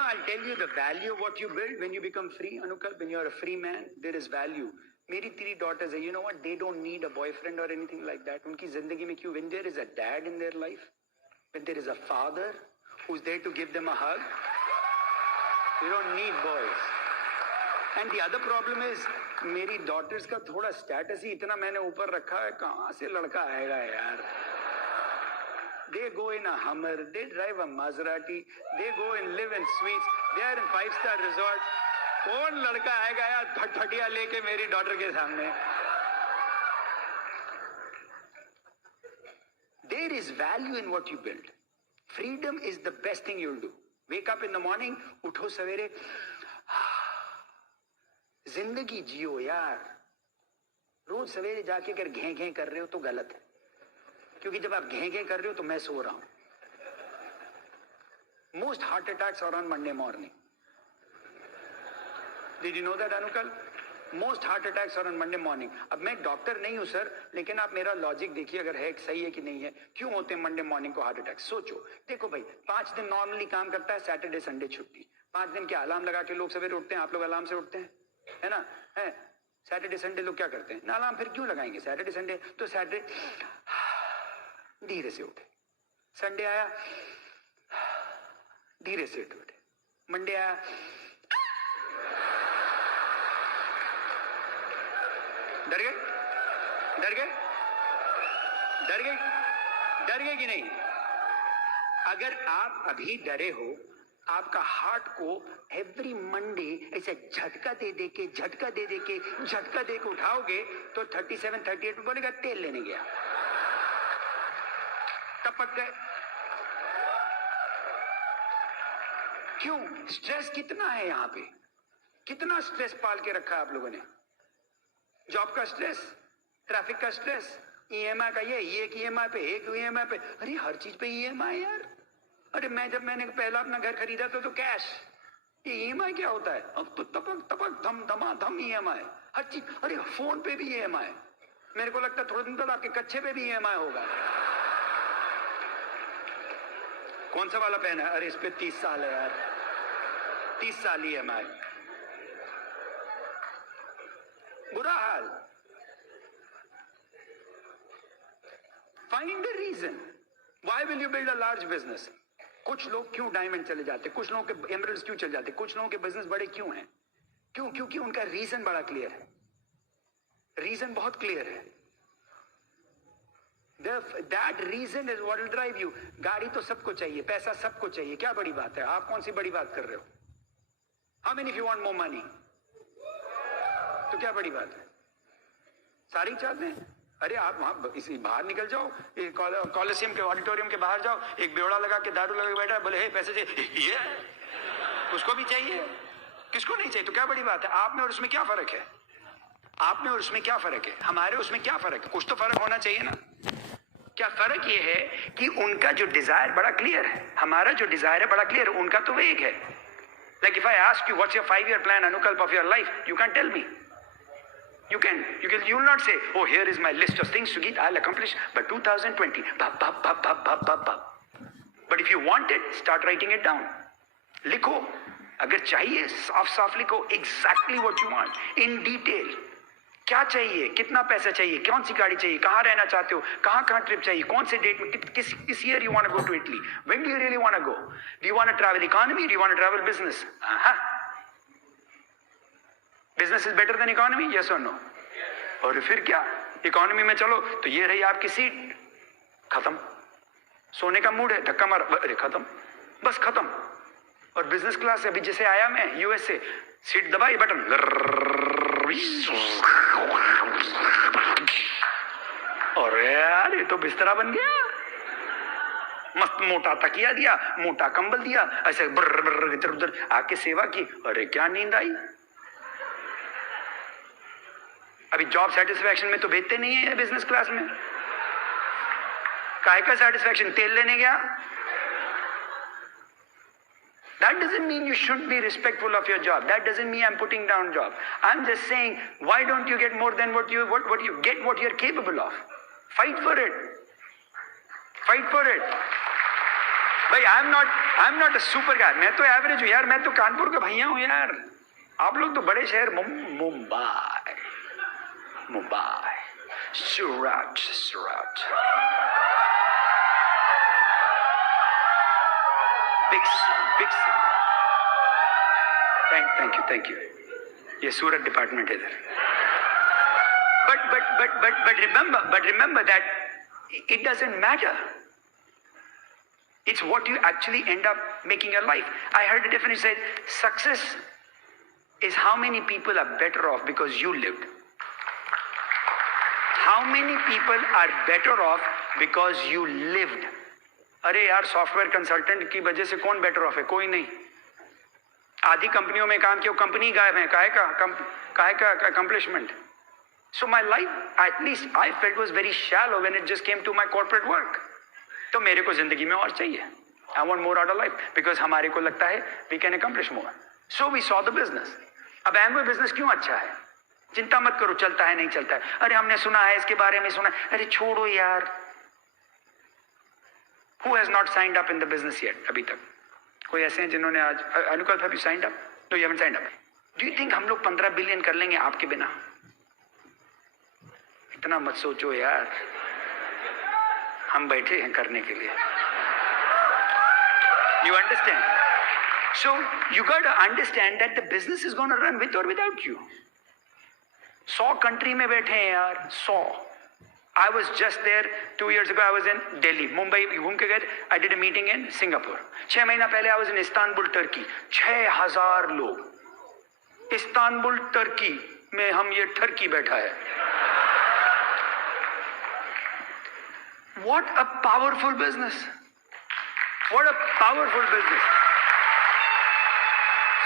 I'll tell you the value of what you build when you become free, Anukal. When you're a free man, there is value. मेरी 3 daughters है. You know what? They don't need a boyfriend or anything like that. उनकी जिंदगी में क्यों? When there is a dad in their life, when there is a father who's there to give them a hug, you don't need boys. And the other problem is, मेरी daughters का थोड़ा status ही इतना मैंने ऊपर रखा है, कहाँ से लड़का आएगा यार? They go in a Hummer, they drive a Maserati, they go and live in suites, they are in 5-star resorts. कौन लड़का आएगा यार फटफटिया लेके मेरी डॉटर के सामने? There is value in what you build. Freedom is the best thing you'll do. Wake up in the morning, उठो सवेरे, जिंदगी जियो यार. रोज सवेरे जाके अगर घें कर रहे हो तो गलत है, क्योंकि जब आप घें कर रहे हो तो मैं सो रहा हूं. Most heart attacks are on Monday morning. Did you know that, Anukal? Most heart attacks are on Monday morning. अब मैं डॉक्टर नहीं हूं सर, लेकिन आप मेरा लॉजिक देखिए, अगर है सही है कि नहीं है. क्यों होते हैं मंडे मॉर्निंग को हार्ट अटैक? सोचो. देखो भाई, 5 दिन नॉर्मली काम करता है, सैटरडे संडे छुट्टी. 5 दिन के अलार्म लगा के लोग सवेरे उठते हैं. आप लोग अलार्म से उठते हैं, है ना? है. सैटरडे संडे लोग क्या करते हैं? ना अलार्म फिर क्यों लगाएंगे? सैटरडे संडे तो सैटरडे धीरे से उठे. संडे आया, धीरे से उठे. मंडे आया, डर गए कि नहीं? अगर आप अभी डरे हो, आपका हार्ट को एवरी मंडे ऐसे झटका दे के उठाओगे तो 37-38 में बोलेगा तेल लेने गया. टपक गए. क्यों? स्ट्रेस कितना है यहाँ पे? कितना स्ट्रेस पाल के रखा है आप लोगों ने? जॉब का स्ट्रेस, ट्रैफिक का स्ट्रेस, ईएमआई का ये एक ईएमआई पे, एक ईएमआई पे, अरे हर चीज पे ईएमआई यार। अरे मैंने पहला अपना घर खरीदा तो कैश, ये ईएमआई क्या होता है? अब तो तपक तपक धम धमा धम ईएमआई हर चीज। अरे फोन पे भी ईएमआई, मेरे को लगता है थोड़े दिन बाद आपके कच्चे पे भी ईएमआई होगा। कौन सा वाला पेन है? अरे इस पे 30 साल है यार, 30 साल ईएमआई, बुरा हाल। Find a reason. Why will you build a large business? कुछ लोग क्यों डायमंड चले जाते, कुछ लोगों के एमरल्ड्स क्यों चले जाते, कुछ लोगों के बिजनेस बड़े क्यों हैं? क्यों? क्योंकि उनका रीजन बड़ा क्लियर है, रीजन बहुत क्लियर है। That reason is what will drive you. गाड़ी तो सबको चाहिए, पैसा सबको चाहिए, क्या बड़ी बात है? आप कौन सी बड़ी बात कर रहे हो? How many if you want more money? तो क्या बड़ी बात है? सारी चाहते हैं। अरे आप वहां इसी बाहर निकल जाओ, कॉलेजियम के ऑडिटोरियम के बाहर जाओ, एक बेवड़ा लगा के दारू लगा के बैठा है, बोले हे पैसे चाहिए, ये उसको भी चाहिए, किसको नहीं चाहिए? तो क्या बड़ी बात है? आप में और उसमें क्या फर्क है? आप में और उसमें क्या फर्क है? हमारे उसमें क्या फर्क है? कुछ तो फर्क होना चाहिए ना। क्या फर्क ये है कि उनका जो डिजायर बड़ा क्लियर है, हमारा जो डिजायर है बड़ा क्लियर है, उनका तो वेग है। Like if I ask you what's your 5-year plan, Anukalp, of your life, you can't tell me. You will not say, oh, here is my list of things, Sugit, I'll accomplish by 2020. But if you want it, start writing it down. लिखो, अगर चाहिए साफ साफ लिखो, exactly what you want, in detail. क्या चाहिए, कितना पैसा चाहिए, कौन सी गाड़ी चाहिए, कहाँ रहना चाहते हो, कहाँ ट्रिप चाहिए, कौन से डेट में, किस year you want to go to Italy, when do you really want to go, do you want to travel economy, do you want to travel business? Business is better than economy, yes or no? और फिर क्या, इकोनॉमी में चलो तो ये रही आपकी सीट, खत्म। सोने का मूड है, धक्का मार, अरे खत्म, बस खत्म। और बिजनेस क्लास अभी जैसे आया मैं यूएस से, सीट दबाई बटन, और यार ये तो बिस्तरा बन गया, मस्त मोटा तकिया दिया, मोटा कंबल दिया, ऐसे इधर उधर आके सेवा की, अरे क्या नींद आई। अभी जॉब सेटिस्फैक्शन में तो भेजते नहीं है बिजनेस क्लास में, काय का सेटिस्फैक्शन, तेल लेने गया। That doesn't mean you shouldn't be respectful of your job. That doesn't mean I'm putting down job. I'm just saying, why don't you get more than what you get, what you're capable of? Fight for it. Fight for it. भाई I'm not a super guy. मैं तो एवरेज हूँ यार, मैं तो कानपुर का भैया हूँ यार। आप लोग तो बड़े शहर, मुंबई, सूरत, big city. Thank you. ये सूरत डिपार्टमेंट है इधर। But remember that it doesn't matter. It's what you actually end up making your life. I heard a definition said, success is how many people are better off because you lived. How many people are better off because you lived? अरे यार, सॉफ्टवेयर कंसल्टेंट की वजह से कौन बेटर ऑफ है? कोई नहीं। आधी कंपनियों में काम किया, कंपनी गायब है, काहे का accomplishment. So my life, at least I felt was very shallow when it just came to my corporate work. तो मेरे को जिंदगी में और चाहिए, I want more out of life, because हमारे को लगता है we can accomplish more. So we saw the business. अब एमवे बिजनेस क्यों अच्छा है? चिंता मत करो, चलता है नहीं चलता है, अरे हमने सुना है, इसके बारे में सुना है, अरे छोड़ो यार। Who has not signed up in the business yet? अभी तक कोई ऐसे हैं जिन्होंने आज, अनुकल्प, have you signed up? No, you haven't signed up. Do you think हम लोग 15 बिलियन कर लेंगे आपके बिना? इतना मत सोचो यार, हम बैठे हैं करने के लिए। You understand? So you got to understand that the business is going to run with or without you. 100 country में बैठे हैं यार, 100। I was just there 2 years ago. I was in Delhi, Mumbai घूम के गए। I did a meeting in Singapore. 6 महीना पहले I was in Istanbul, Turkey. 6000 लोग इस्तांबुल टर्की में, हम ये टर्की बैठा है। What a powerful business! What a powerful business!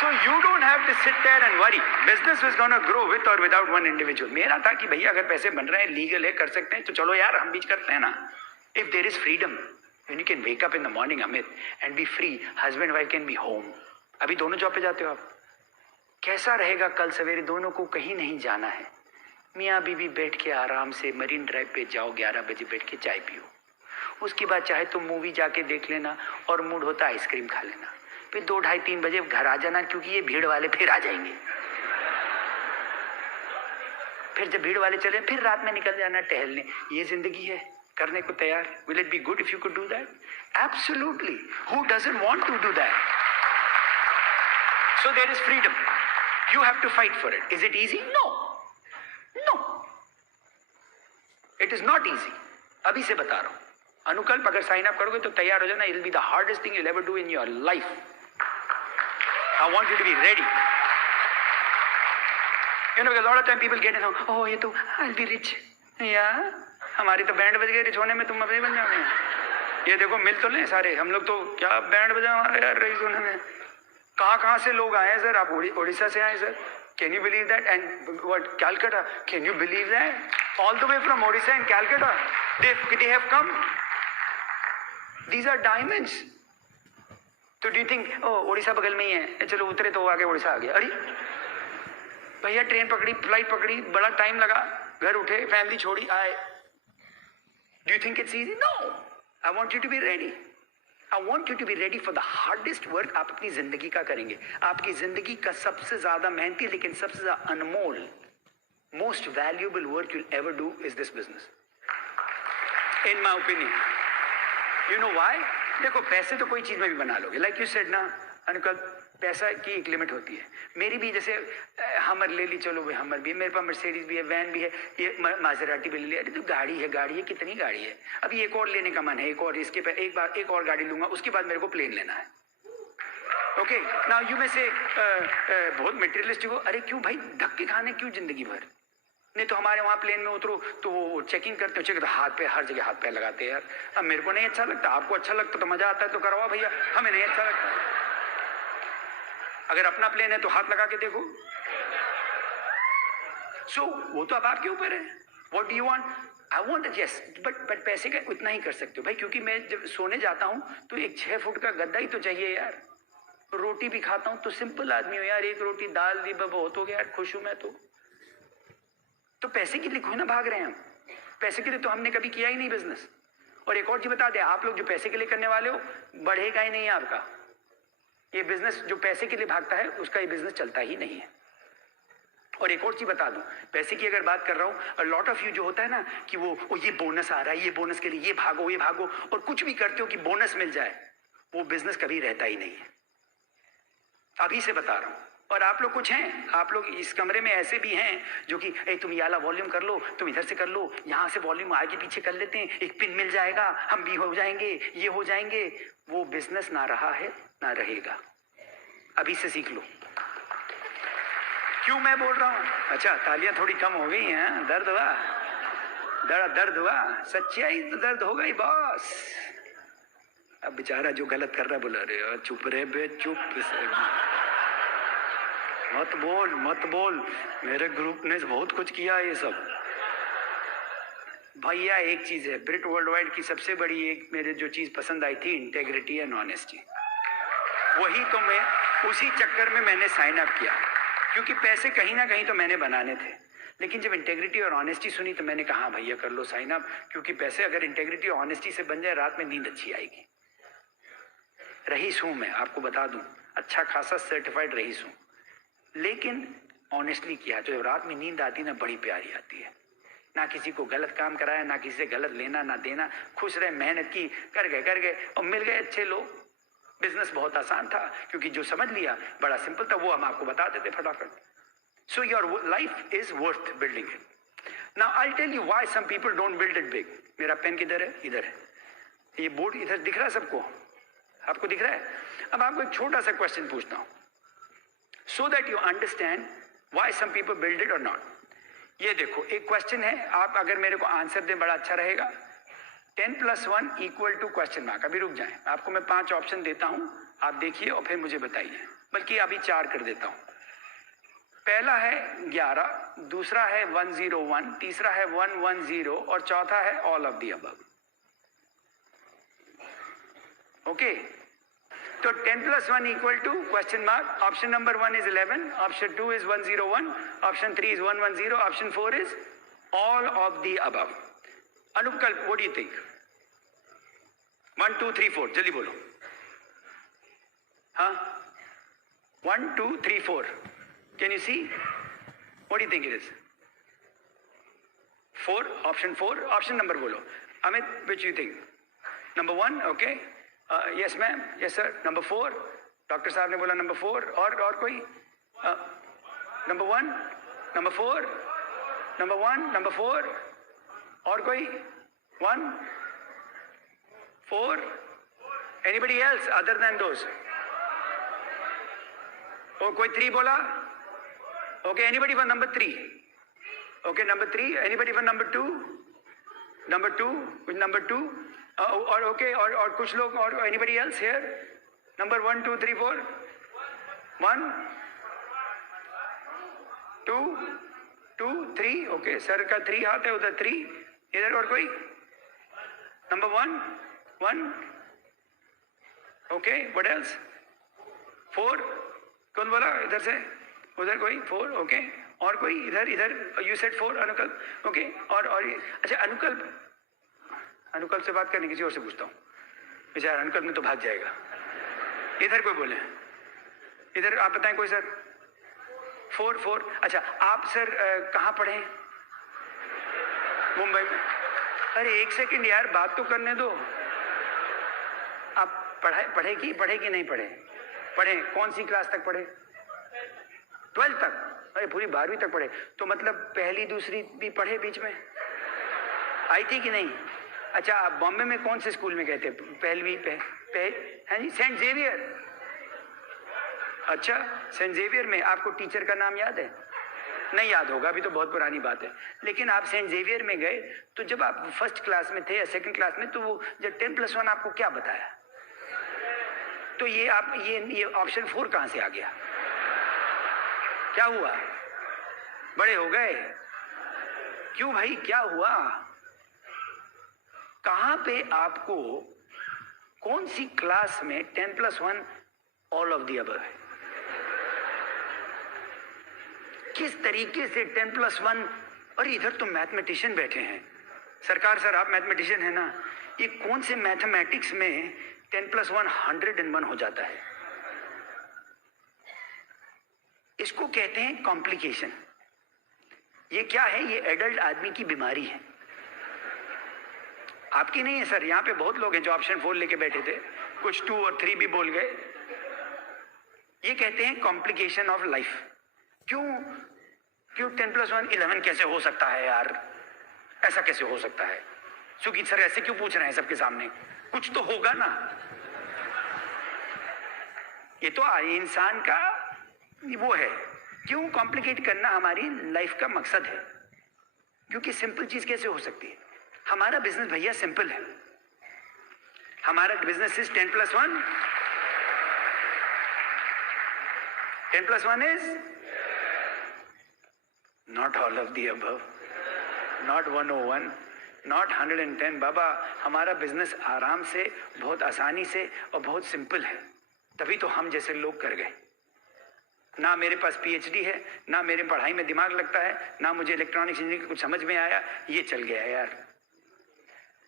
So you don't have to sit there and worry. Business is going to grow with or without one individual. मेरा था कि भैया अगर पैसे बन रहे हैं, लीगल है, कर सकते हैं, तो चलो यार हम बीच करते हैं ना. If there is freedom, when you can wake up in the morning, Amit, and be free, husband wife can be home. अभी दोनों जॉब पे जाते हो आप. कैसा रहेगा कल सवेरे, दोनों को कहीं नहीं जाना है, मियाँ बीवी बैठ के आराम से मरीन ड्राइव पे जाओ, 11 बजे बैठ के चाय पियो. उसके बाद चाहे तो मूवी जाके देख लेना, और मूड होता आइसक्रीम खा लेना. फिर 2, 2:30, 3 बजे घर आ जाना, क्योंकि ये भीड़ वाले फिर आ जाएंगे. फिर जब भीड़ वाले चले, फिर रात में निकल जाना टहलने. ये जिंदगी है, करने को तैयार. Will it be good if you could do that? Absolutely. Who doesn't want to do that? So there is freedom. You have to fight for it. Is it easy? No. No. It is not easy. अभी से बता रहा हूं. अनुकल्प अगर साइन अप करोगे तो तैयार हो जाना. It will be the hardest thing you'll ever do in your life. I want you to be ready. You know, a lot of time people get in, oh, ये तो I'll be rich. Yeah. हमारी तो बैंड बज गई रिच होने में, तुम अभी बन जाओगे. ये देखो मिल तो लें सारे, हम लोग तो क्या बैंड बजा हमारा यार रईस होने में. कहाँ से लोग आए हैं सर. आप उड़ीसा से आए sir. Can you believe that? And what, Calcutta? Can you believe that? All the way from Odisha and Calcutta, they have come. These are diamonds. तो do you think, oh, Orissa बगल में ही है, चलो उतरे तो आगे उड़ीसा आ गया. अरे भैया ट्रेन पकड़ी, फ्लाइट पकड़ी, बड़ा टाइम लगा, घर उठे, फैमिली छोड़ी, आए. Do you think it's easy? No. I want you to be ready. I want you to be ready for the hardest work आप अपनी जिंदगी का करेंगे. आपकी जिंदगी का सबसे ज्यादा मेहनती लेकिन सबसे ज्यादा अनमोल, most valuable work you'll ever do is this business. In my opinion. You know why? देखो पैसे तो कोई चीज में भी बना लोगे. Like you said ना अनुकल, पैसा की एक लिमिट होती है. मेरी भी जैसे हमर ले ली, चलो भाई हमर भी है, मेरे पास मर्सिडीज भी है, वैन भी है, ये मासेराटी भी ले लिया. अरे तो गाड़ी है, कितनी गाड़ी है. अभी एक और लेने का मन है, एक और, इसके एक और गाड़ी लूंगा, उसके बाद मेरे को प्लेन लेना है. ओके, नाउ यू में से बहुत मटेरियलिस्टिक हो. अरे क्यों भाई धक्के खाने, क्यों जिंदगी भर. नहीं तो हमारे वहाँ प्लेन में उतरो तो वो चेकिंग करते हो, चेक तो हाथ पे, हर जगह हाथ पे लगाते हैं यार. अब मेरे को नहीं अच्छा लगता, आपको अच्छा लगता तो मजा आता है तो करवाओ भैया, हमें नहीं अच्छा लगता. अगर अपना प्लेन है तो हाथ लगा के देखो. सो वो तो अब आपके ऊपर है. What do you want? I want yes, but पैसे का उतना ही कर सकते हो भाई, क्योंकि मैं जब सोने जाता हूं तो एक 6 फुट का गद्दा ही तो चाहिए यार. रोटी भी खाता हूं तो सिंपल आदमी हूं यार, एक रोटी दाल दी बहुत हो गया यार, खुश हूं मैं तो पैसे के लिए क्यों ना भाग रहे हैं हम. पैसे के लिए तो हमने कभी किया ही नहीं बिजनेस. और एक और चीज बता दे, आप लोग जो पैसे के लिए करने वाले हो, बढ़ेगा ही नहीं आपका ये बिजनेस. जो पैसे के लिए भागता है उसका ये बिजनेस चलता ही नहीं है. और एक और चीज बता दूं, पैसे की अगर बात कर रहा हूं, लॉट ऑफ यू जो होता है ना कि वो ये बोनस आ रहा है, ये बोनस के लिए ये भागो, और कुछ भी करते हो कि बोनस मिल जाए, वो बिजनेस कभी रहता ही नहीं है. अभी से बता रहा हूं. और आप लोग कुछ हैं, आप लोग इस कमरे में ऐसे भी हैं जो कि तुम ये वाला वॉल्यूम कर लो, तुम इधर से कर लो, यहाँ से वॉल्यूम आगे पीछे कर लेते हैं, एक पिन मिल जाएगा, हम भी हो जाएंगे, ये हो जाएंगे. वो बिजनेस ना रहा है ना रहेगा. अभी से सीख लो. क्यों मैं बोल रहा हूँ? अच्छा तालियां थोड़ी कम हो गई हैं. दर्द हुआ, सच्चाई तो दर्द हो गई बॉस. अब बेचारा जो गलत कर रहा है बोला, अरे चुप रहे बे, चुप, मत बोल. मेरे ग्रुप ने बहुत कुछ किया ये सब. भैया एक चीज है, ब्रिट वर्ल्ड वाइड की सबसे बड़ी एक मेरे जो चीज पसंद आई थी, इंटेग्रिटी एंड ऑनेस्टी. वही तो मैं उसी चक्कर में मैंने साइन अप किया, क्योंकि पैसे कहीं ना कहीं तो मैंने बनाने थे. लेकिन जब इंटेग्रिटी और ऑनेस्टी सुनी तो मैंने कहा भैया कर लो साइन अप, क्योंकि पैसे अगर इंटेग्रिटी और ऑनेस्टी से बन जाए, रात में नींद अच्छी आएगी. रईस हूं मैं, आपको बता दूं, अच्छा खासा सर्टिफाइड रईस हूं. लेकिन ऑनेस्टली किया, जो रात में नींद आती ना, बड़ी प्यारी आती है. ना किसी को गलत काम कराया, ना किसी से गलत लेना ना देना, खुश रहे, मेहनत की, कर गए और मिल गए अच्छे लोग. बिजनेस बहुत आसान था, क्योंकि जो समझ लिया बड़ा सिंपल था, वो हम आपको बता देते फटाफट. So your life is worth building it. Now I tell you why some people don't build it big. मेरा पेन किधर है? इधर है. ये बोर्ड इधर दिख रहा है सबको? आपको दिख रहा है? अब आपको एक छोटा सा क्वेश्चन पूछता हूं, so that you understand why some people build it or not. ये देखो एक क्वेश्चन है, आप अगर मेरे को आंसर दें बड़ा अच्छा रहेगा. 10 + 1 = क्वेश्चन मार्क। अभी रुक जाएं, आपको मैं 5 ऑप्शन देता हूं, आप देखिए और फिर मुझे बताइए, बल्कि अभी 4 कर देता हूं। पहला है 11, दूसरा है 101, तीसरा है 110 और चौथा है all of the above. Okay, तो 10 + 1 = question mark. Option number 1 is 11, option 2 is 101, option 3 is 110, option 4 is all of the above. अनुपकल्प, what do you think? 1 2 3 4 जल्दी बोलो। हाँ, 1 2 3 4, can you see? What do you think it is? 4, option 4, option number बोलो। Amit, which you think? Number 1, okay? Yes ma'am, yes sir. Number 4, doctor साहब ने बोला नंबर 4। और कोई? नंबर 1, नंबर 4, नंबर 1, नंबर 4, और कोई? 1 4, anybody else other than those? और कोई 3 बोला? Okay, anybody for number 3? Okay, number 3, anybody for number 2? Number 2, with number 2? और okay, और कुछ लोग, और anybody else here? Number 1 2 3 4? 1 2 2 3, okay, sir का 3 हाथ है, उधर 3, इधर और कोई? Number 1 1, okay, what else? 4, कौन बोला इधर से? उधर कोई? 4, okay, और कोई? इधर you said 4, अनुकल्प, okay, और अच्छा, अनुकल्प से बात करनी, किसी और से पूछता हूँ, बेचारा अनुकल्प में तो भाग जाएगा। इधर कोई बोले? इधर आप बताएं कोई सर? 4 अच्छा, आप सर कहाँ पढ़े? मुंबई में। अरे एक सेकंड यार, बात तो करने दो। आप पढ़े कि नहीं पढ़े? कौन सी क्लास तक पढ़े? 12th तक? अरे पूरी 12वीं तक पढ़े, तो मतलब पहली दूसरी भी पढ़े, बीच में आई थी कि नहीं? अच्छा, आप बॉम्बे में कौन से स्कूल में गए थे? पहलवी है जी, सेंट जेवियर। अच्छा, सेंट जेवियर में आपको टीचर का नाम याद है? नहीं याद होगा, अभी तो बहुत पुरानी बात है। लेकिन आप सेंट जेवियर में गए, तो जब आप फर्स्ट क्लास में थे या सेकंड क्लास में, तो वो जब 10 + 1 आपको क्या बताया? तो ये ऑप्शन 4 कहां से आ गया? क्या हुआ? बड़े हो गए? क्यों भाई, क्या हुआ? कहां पे आपको, कौन सी क्लास में 10 + 1 ऑल ऑफ द अबव है? किस तरीके से 10 + 1? और इधर तो मैथमेटिशियन बैठे हैं। सरकार सर, आप मैथमेटिशियन है ना, ये कौन से मैथमेटिक्स में 10 + 1 101 हो जाता है? इसको कहते हैं कॉम्प्लिकेशन। ये क्या है? ये एडल्ट आदमी की बीमारी है, आपकी नहीं है सर। यहां पे बहुत लोग हैं जो ऑप्शन 4 लेके बैठे थे, कुछ 2 और 3 भी बोल गए। ये कहते हैं कॉम्प्लिकेशन ऑफ लाइफ। क्यों 10 + 1 11 कैसे हो सकता है यार? ऐसा कैसे हो सकता है? सुगीत सर ऐसे क्यों पूछ रहे हैं सबके सामने? कुछ तो होगा ना। ये तो इंसान का वो है। क्यों कॉम्प्लिकेट करना हमारी लाइफ का मकसद है, क्योंकि सिंपल चीज कैसे हो सकती है? हमारा बिजनेस भैया सिंपल है। हमारा business is 10 + 1। 10 + 1 is not all of the above, not 101, not 110। बाबा, हमारा बिजनेस आराम से, बहुत आसानी से और बहुत सिंपल है। तभी तो हम जैसे लोग कर गए। ना मेरे पास PhD है, ना मेरे पढ़ाई में दिमाग लगता है, ना मुझे इलेक्ट्रॉनिक्स इंजीनियरिंग कुछ समझ में आया, ये चल गया है यार।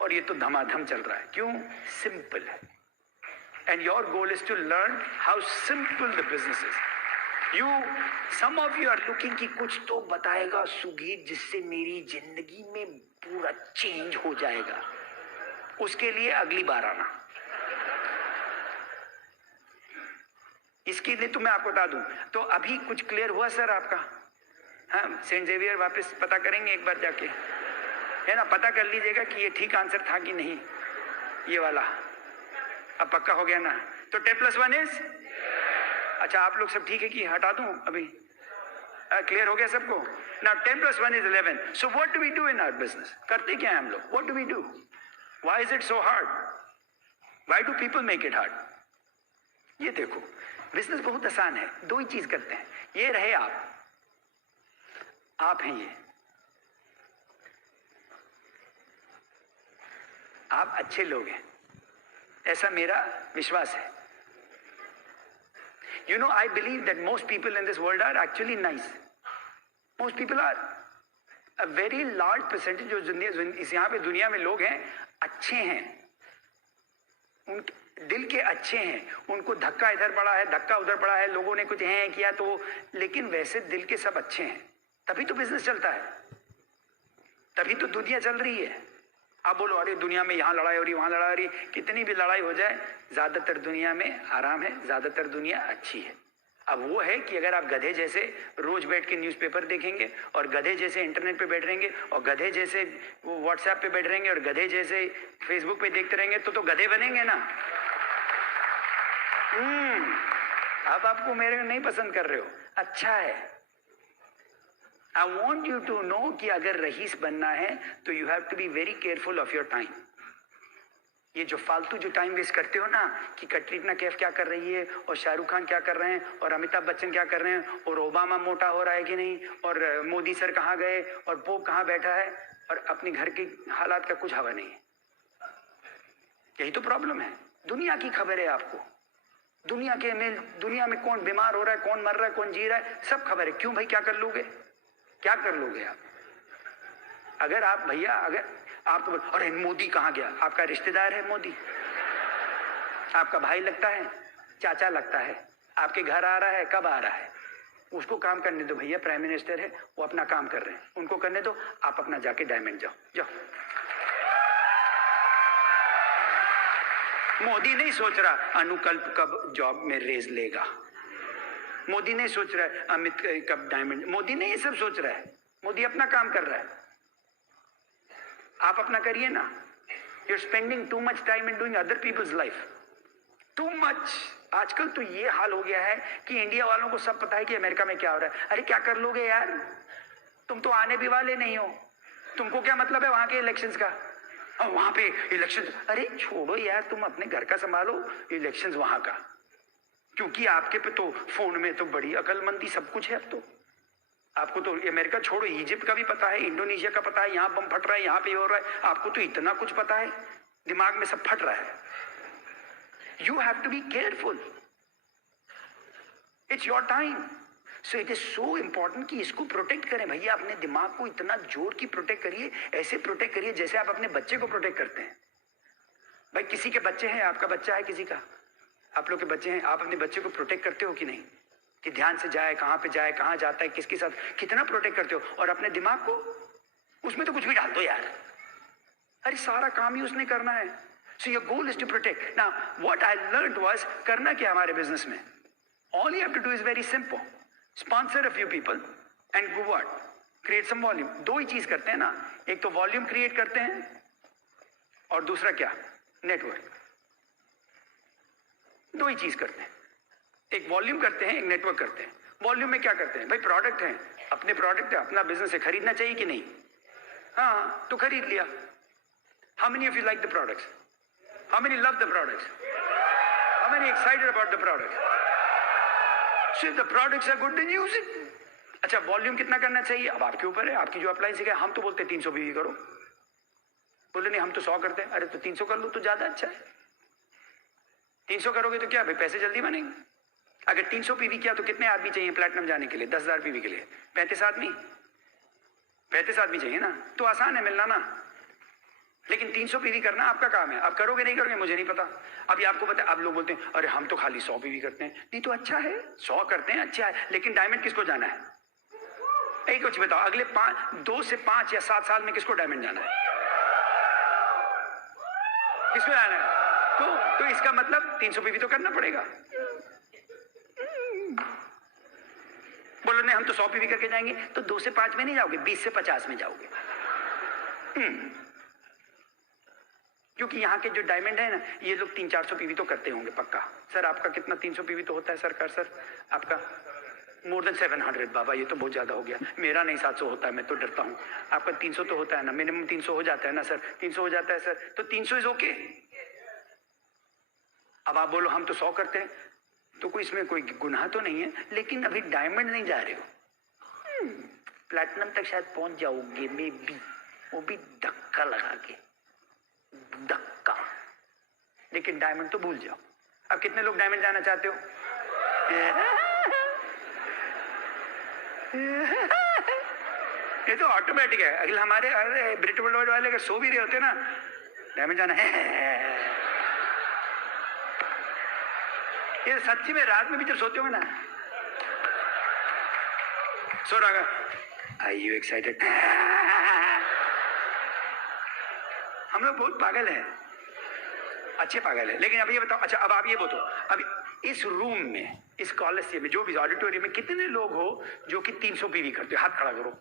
और ये तो धमाधम चल रहा है। क्यों? सिंपल है। And your goal is to learn how simple the business is. some of you are looking कि कुछ तो बताएगा सुगीत जिससे मेरी जिंदगी में पूरा चेंज हो जाएगा। उसके लिए अगली बार आना। इसके लिए तो मैं आपको बता दूं, तो अभी कुछ क्लियर हुआ सर आपका? हाँ, सेंट जेवियर वापस पता करेंगे एक बार जाके, है ना? पता कर लीजिएगा कि ये ठीक आंसर था कि नहीं, ये वाला। अब पक्का हो गया ना? तो 10 + 1 is? अच्छा, आप लोग सब ठीक है कि हटा दूं अभी? क्लियर हो गया सबको? Now 10 + 1 is 11। So what do we do in our business? करते क्या है हम लोग? What do we do? Why is it so hard? Why do people make it hard? ये देखो, बिजनेस बहुत आसान है, दो ही चीज करते हैं। ये रहे आप हैं ये, आप अच्छे लोग हैं, ऐसा मेरा विश्वास है। You know, I believe that most people in this world are actually nice. Most people are. A very large percentage जो इस यहाँ पे दुनिया में लोग हैं, अच्छे हैं, उनके दिल के अच्छे हैं। उनको धक्का इधर पड़ा है, धक्का उधर पड़ा है, लोगों ने कुछ है किया तो, लेकिन वैसे दिल के सब अच्छे हैं। तभी तो बिजनेस चलता है, तभी तो दुनिया चल रही है। आप बोलो अरे दुनिया में यहाँ लड़ाई हो रही, वहां लड़ाई हो रही, कितनी भी लड़ाई हो जाए, ज्यादातर दुनिया में आराम है, ज्यादातर दुनिया अच्छी है। अब वो है कि अगर आप गधे जैसे रोज बैठ के न्यूज़पेपर देखेंगे और गधे जैसे इंटरनेट पे बैठ रहेंगे और गधे जैसे व्हाट्सएप पे बैठ रहेंगे और गधे जैसे फेसबुक पे देखते रहेंगे तो गधे बनेंगे ना। अब आपको मेरे नहीं पसंद कर रहे हो, अच्छा है। I want you to know कि अगर रईस बनना है तो you have to be very careful of your time. ये जो फालतू जो टाइम वेस्ट करते हो ना कि कटरीना कैफ क्या कर रही है और शाहरुख खान क्या कर रहे हैं और अमिताभ बच्चन क्या कर रहे हैं और ओबामा मोटा हो रहा है कि नहीं और मोदी सर कहाँ गए और पोप कहाँ बैठा है और अपने घर के हालात का कुछ हवा नहीं है। यही तो प्रॉब्लम है। दुनिया की खबर है आपको, दुनिया में कौन बीमार हो रहा है, कौन मर रहा है, कौन जी रहा है, सब खबर है। क्यों भाई, क्या कर लोगे, क्या कर लोगे आप? अगर आप भैया अगर आप तो अरे मोदी कहाँ गया, आपका रिश्तेदार है मोदी, आपका भाई लगता है, चाचा लगता है, आपके घर आ रहा है, कब आ रहा है, उसको काम करने दो भैया। प्राइम मिनिस्टर है, वो अपना काम कर रहे हैं, उनको करने दो, आप अपना जाके डायमंड जाओ। मोदी नहीं सोच रहा अनुकल्प कब जॉब में रेज लेगा, मोदी नहीं सोच रहा है अमित कब डायमंड, मोदी नहीं ये सब सोच रहा है। मोदी अपना काम कर रहा है, आप अपना करिए ना। You're spending too much time in doing other people's life. Too much. आजकल तो ये हाल हो गया है कि इंडिया वालों को सब पता है कि अमेरिका में क्या हो रहा है। अरे क्या कर लोगे यार, तुम तो आने भी वाले नहीं हो, तुमको क्या मतलब है वहां के इलेक्शंस का, और वहां पे इलेक्शन, अरे छोड़ो यार, तुम अपने घर का संभालो, इलेक्शंस वहां का। क्योंकि आपके पे तो फोन में तो बड़ी अकलमंदी सब कुछ है। अब तो आपको तो अमेरिका छोड़ो, इजिप्ट का भी पता है, इंडोनेशिया का पता है, यहाँ बम फट रहा है, यहाँ पे हो रहा है, आपको तो इतना कुछ पता है, दिमाग में सब फट रहा है। You have to be careful, it's your time, so it is so important कि इसको प्रोटेक्ट करें भैया। अपने दिमाग को इतना जोर की प्रोटेक्ट करिए, ऐसे प्रोटेक्ट करिए जैसे आप अपने बच्चे को प्रोटेक्ट करते हैं। भाई किसी के बच्चे हैं, आपका बच्चा है किसी का, आप लोग के बच्चे हैं, आप अपने बच्चे को प्रोटेक्ट करते हो कि नहीं, कि ध्यान से जाए, कहाँ पे जाए, कहाँ जाता है, किसके साथ, कितना प्रोटेक्ट करते हो। और अपने दिमाग को उसमें तो कुछ भी डाल दो यार, अरे सारा काम ही उसने करना है। So your goal is to protect. Now what I learned was, करना क्या हमारे बिजनेस में, all you have to do is very simple, sponsor a few people and go what, create some volume. दो ही चीज करते हैं ना, एक तो वॉल्यूम क्रिएट करते हैं और दूसरा क्या, नेटवर्क। दो ही चीज करते हैं, एक वॉल्यूम करते हैं, एक नेटवर्क करते हैं। वॉल्यूम में क्या करते हैं भाई, प्रोडक्ट है, अपने प्रोडक्ट है, अपना बिजनेस है, खरीदना चाहिए कि नहीं, हाँ तो खरीद लिया। How many of you like the products, how many love the products, how many excited about the products, so if the products are good then use it. अच्छा वॉल्यूम कितना करना चाहिए, अब आपके ऊपर है, आपकी जो अप्लायंस है। हम तो बोलते हैं 300 पीवी करो, बोले नहीं हम तो 100 करते हैं। अरे तो 300 कर लो तो ज्यादा अच्छा है, 300 करोगे तो क्या भाई, पैसे जल्दी बनेंगे। अगर 300 पीवी किया तो कितने आदमी चाहिए प्लैटिनम जाने के लिए, 10,000 पीवी के लिए 35 आदमी, 35 आदमी चाहिए ना, तो आसान है मिलना ना। लेकिन 300 पीवी करना आपका काम है, आप करोगे नहीं करोगे मुझे नहीं पता। अभी आपको पता है, अब लोग बोलते हैं अरे हम तो खाली 100 पीवी करते हैं, नहीं तो अच्छा है 100 करते हैं, अच्छा है, लेकिन डायमंड किसको जाना है, एक कुछ बताओ, अगले 2 से 5 या 7 साल में किसको डायमंड जाना है, किसको जाना है? तो इसका मतलब 300 पीवी तो करना पड़ेगा। बोलो नहीं हम तो 100 पीवी करके जाएंगे, तो 2 से 5 में नहीं जाओगे, 20 से 50 में जाओगे। क्योंकि यहाँ के जो डायमंड है ना, ये लोग 300-400 पीवी तो करते होंगे पक्का। सर आपका कितना 300 पीवी तो होता है सरकार, सर आपका मोर देन 700 बाबा, ये तो बहुत ज्यादा हो गया, मेरा नहीं 700 होता है, मैं तो डरता हूँ। आपका 300 तो होता है ना, मिनिमम 300 हो जाता है ना सर, 300 हो जाता है सर, तो 300 इज ओके। अब आप बोलो हम तो 100 करते हैं, तो कोई इसमें कोई गुनाह तो नहीं है, लेकिन अभी डायमंड नहीं जा रहे हो, प्लैटिनम तक शायद पहुंच जाओगे मे बी, वो भी धक्का लगा के, धक्का, लेकिन डायमंड तो भूल जाओ। अब कितने लोग डायमंड जाना चाहते हो? ये तो ऑटोमेटिक है। अगले हमारे ब्रिट वर्ल्ड वाले अगर सो भी रहे होते ना, डायमंड जाना है, ये सच्ची में रात में भी जब सोते हो ना, सो रहा, आर यू एक्साइटेड? हम लोग बहुत पागल हैं, अच्छे पागल है। लेकिन अब ये बताओ, अच्छा अब आप ये बताओ, अब इस रूम में, इस कॉलेज में, जो भी ऑडिटोरियम में कितने लोग हो जो कि 300 पीवी करते हो? हाथ खड़ा करो।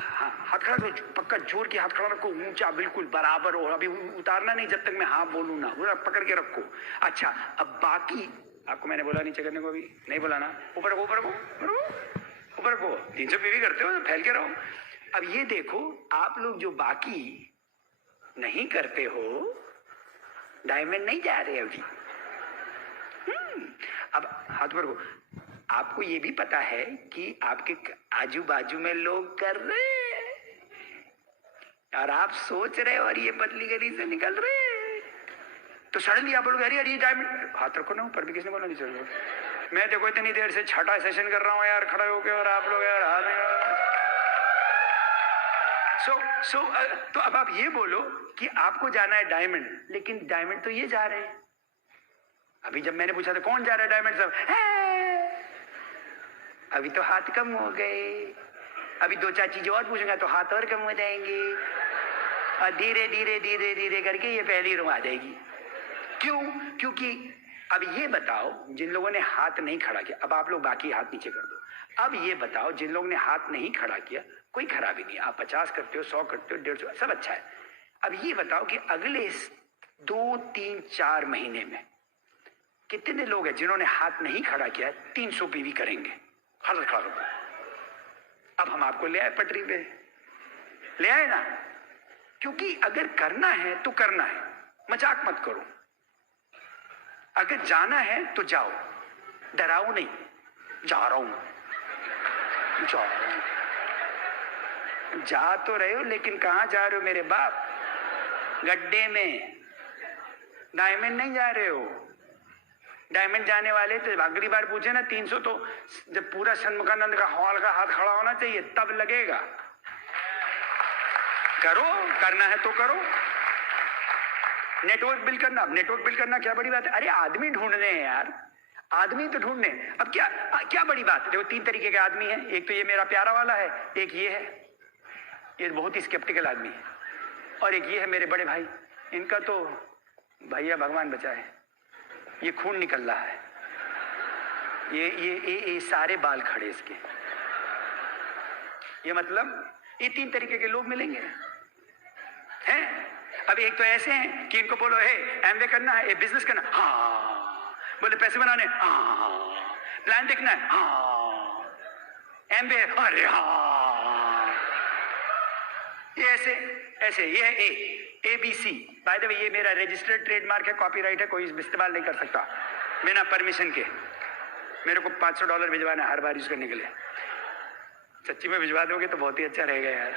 हाँ, हाथ खड़ा करो, पक्का जोर के हाथ खड़ा रखो, ऊंचा बिल्कुल बराबर हो, अभी उतारना नहीं जब तक मैं हाँ बोलूँ ना, पूरा पकड़ के रखो। अच्छा अब बाकी, आपको मैंने बोला नीचे करने को, अभी नहीं बोला ना, ऊपर रखो, ऊपर रखो, ऊपर रखो। 300 पीवी करते हो तो फैल के रहो। अब ये देखो, आप लोग जो बाकी नहीं करते हो, डायमंड नहीं जा रहे अभी। अब हाथ पर को, आपको ये भी पता है कि आपके आजू बाजू में लोग कर रहे हैं और आप सोच रहे हो और ये पतली गली से निकल रहे हैं, तो सडनली आप बोलोगे अरे डायमंड, हाथ रखो ना ऊपर भी, किसने बोला नहीं चलो। मैं देखो इतनी देर से छठा सेशन कर रहा हूँ यार खड़े होके, और आप लोग यार हाथ। तो अब आप ये बोलो कि आपको जाना है डायमंड, लेकिन डायमंड तो ये जा रहे हैं। अभी जब मैंने पूछा था कौन जा रहा है डायमंड, सब अभी तो हाथ कम हो गए, अभी 2-4 चीजें और पूछूंगा तो हाथ और कम हो जाएंगे, और धीरे धीरे धीरे धीरे करके ये पहली रो आ जाएगी। क्यों? क्योंकि अब ये बताओ, जिन लोगों ने हाथ नहीं खड़ा किया, अब आप लोग बाकी हाथ नीचे कर दो। अब ये बताओ, जिन लोगों ने हाथ नहीं खड़ा किया, कोई खराबी नहीं है, आप 50 करते हो, 100 करते हो, 150, सब अच्छा है। अब ये बताओ कि अगले 2, 3, 4 महीने में कितने लोग हैं जिन्होंने हाथ नहीं खड़ा किया है, 300 पीवी करेंगे? हाथ खड़ा करो। अब हम आपको ले आए पटरी पे, ले आए ना, क्योंकि अगर करना है तो करना है, मजाक मत करो। अगर जाना है तो जाओ, डराओ नहीं, जा रहा हूं, जा रहा हूं। जा तो रहे हो, लेकिन कहां जा रहे हो मेरे बाप? गड्ढे में। डायमंड नहीं जा रहे हो। डायमंड जाने वाले तो अगली बार पूछे ना 300, तो जब पूरा षणमुखानंद का हॉल का हाथ खड़ा होना चाहिए, तब लगेगा। करो, करना है तो करो। नेटवर्क बिल्ड करना, नेटवर्क बिल्ड करना क्या बड़ी बात है? अरे आदमी ढूंढने हैं यार, आदमी तो ढूंढने। अब क्या बड़ी बात है? देखो 3 तरीके के आदमी हैं, एक तो ये मेरा प्यारा वाला है, एक ये है, ये बहुत ही स्केप्टिकल आदमी है, और एक ये है मेरे बड़े भाई, इनका तो भैया भगवान बचाए, ये खून निकल रहा है, ये सारे बाल खड़े इसके। ये मतलब ये 3 तरीके के लोग मिलेंगे हैं। अब एक तो ऐसे हैं कि इनको बोलो हे एमवे करना है, बिजनेस करना, हाँ, बोले पैसे बनाने, हाँ, प्लान देखना है, हाँ, एमवे, अरे हाँ, ये ऐसे ये है ABC। बाय द वे ये मेरा रजिस्टर्ड ट्रेडमार्क है, कॉपीराइट है, कोई इस्तेमाल नहीं कर सकता बिना परमिशन के। मेरे को $500 भिजवाना हर बार यूज करने के लिए। सच्ची में भिजवा दोगे तो बहुत ही अच्छा रहेगा यार।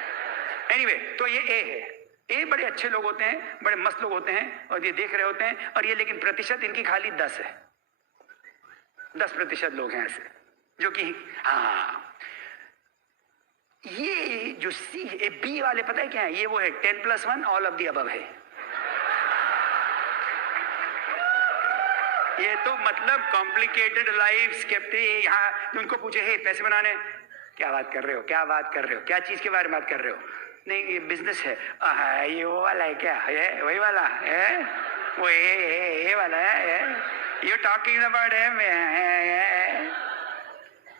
एनीवे, तो ये ए है। ए बड़े अच्छे लोग होते हैं, बड़े मस्त लोग होते हैं, और ये देख रहे होते हैं, और ये लेकिन प्रतिशत इनकी खाली 10 है। 10% लोग हैं ऐसे जो कि हाँ। ये जो सी है, बी वाले पता है क्या है? ये वो है 10+1 ऑल ऑफ दी अबव है। ये तो मतलब कॉम्प्लिकेटेड लाइफ स्केप्टिक। यहाँ उनको पूछे हे पैसे बनाने, क्या बात कर रहे हो, क्या बात कर रहे हो, क्या चीज के बारे में बात कर रहे हो? नहीं ये बिजनेस है। ये वो वाला है क्या? है वही वाला है, वो ये वाला है, यू टॉकिंग अबाउट है।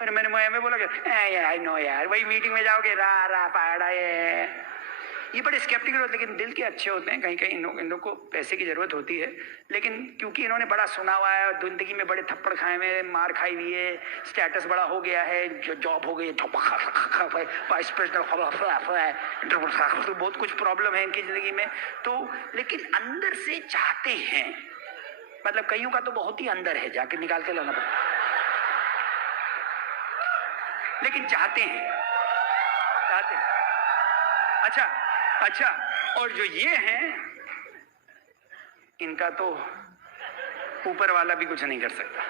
अरे मैंने मुझे में बोला कि आई नो यार, वही मीटिंग में जाओगे रा पाड़ा ये बड़े स्केप्टिकल होते हैं, लेकिन दिल के अच्छे होते हैं। कहीं कहीं इन लोग को पैसे की जरूरत होती है, लेकिन क्योंकि इन्होंने बड़ा सुना हुआ है, जिंदगी में बड़े थप्पड़ खाए हुए, मार खाई हुई है, स्टेटस बड़ा हो गया है, जो जॉब हो गई, वाइस प्रेसिडेंट, तो बहुत कुछ प्रॉब्लम है इनकी जिंदगी में। तो लेकिन अंदर से चाहते हैं, मतलब कईयों का तो बहुत ही अंदर है, जाके निकाल के लाना पड़ता, लेकिन चाहते हैं। अच्छा, और जो ये हैं, इनका तो ऊपर वाला भी कुछ नहीं कर सकता।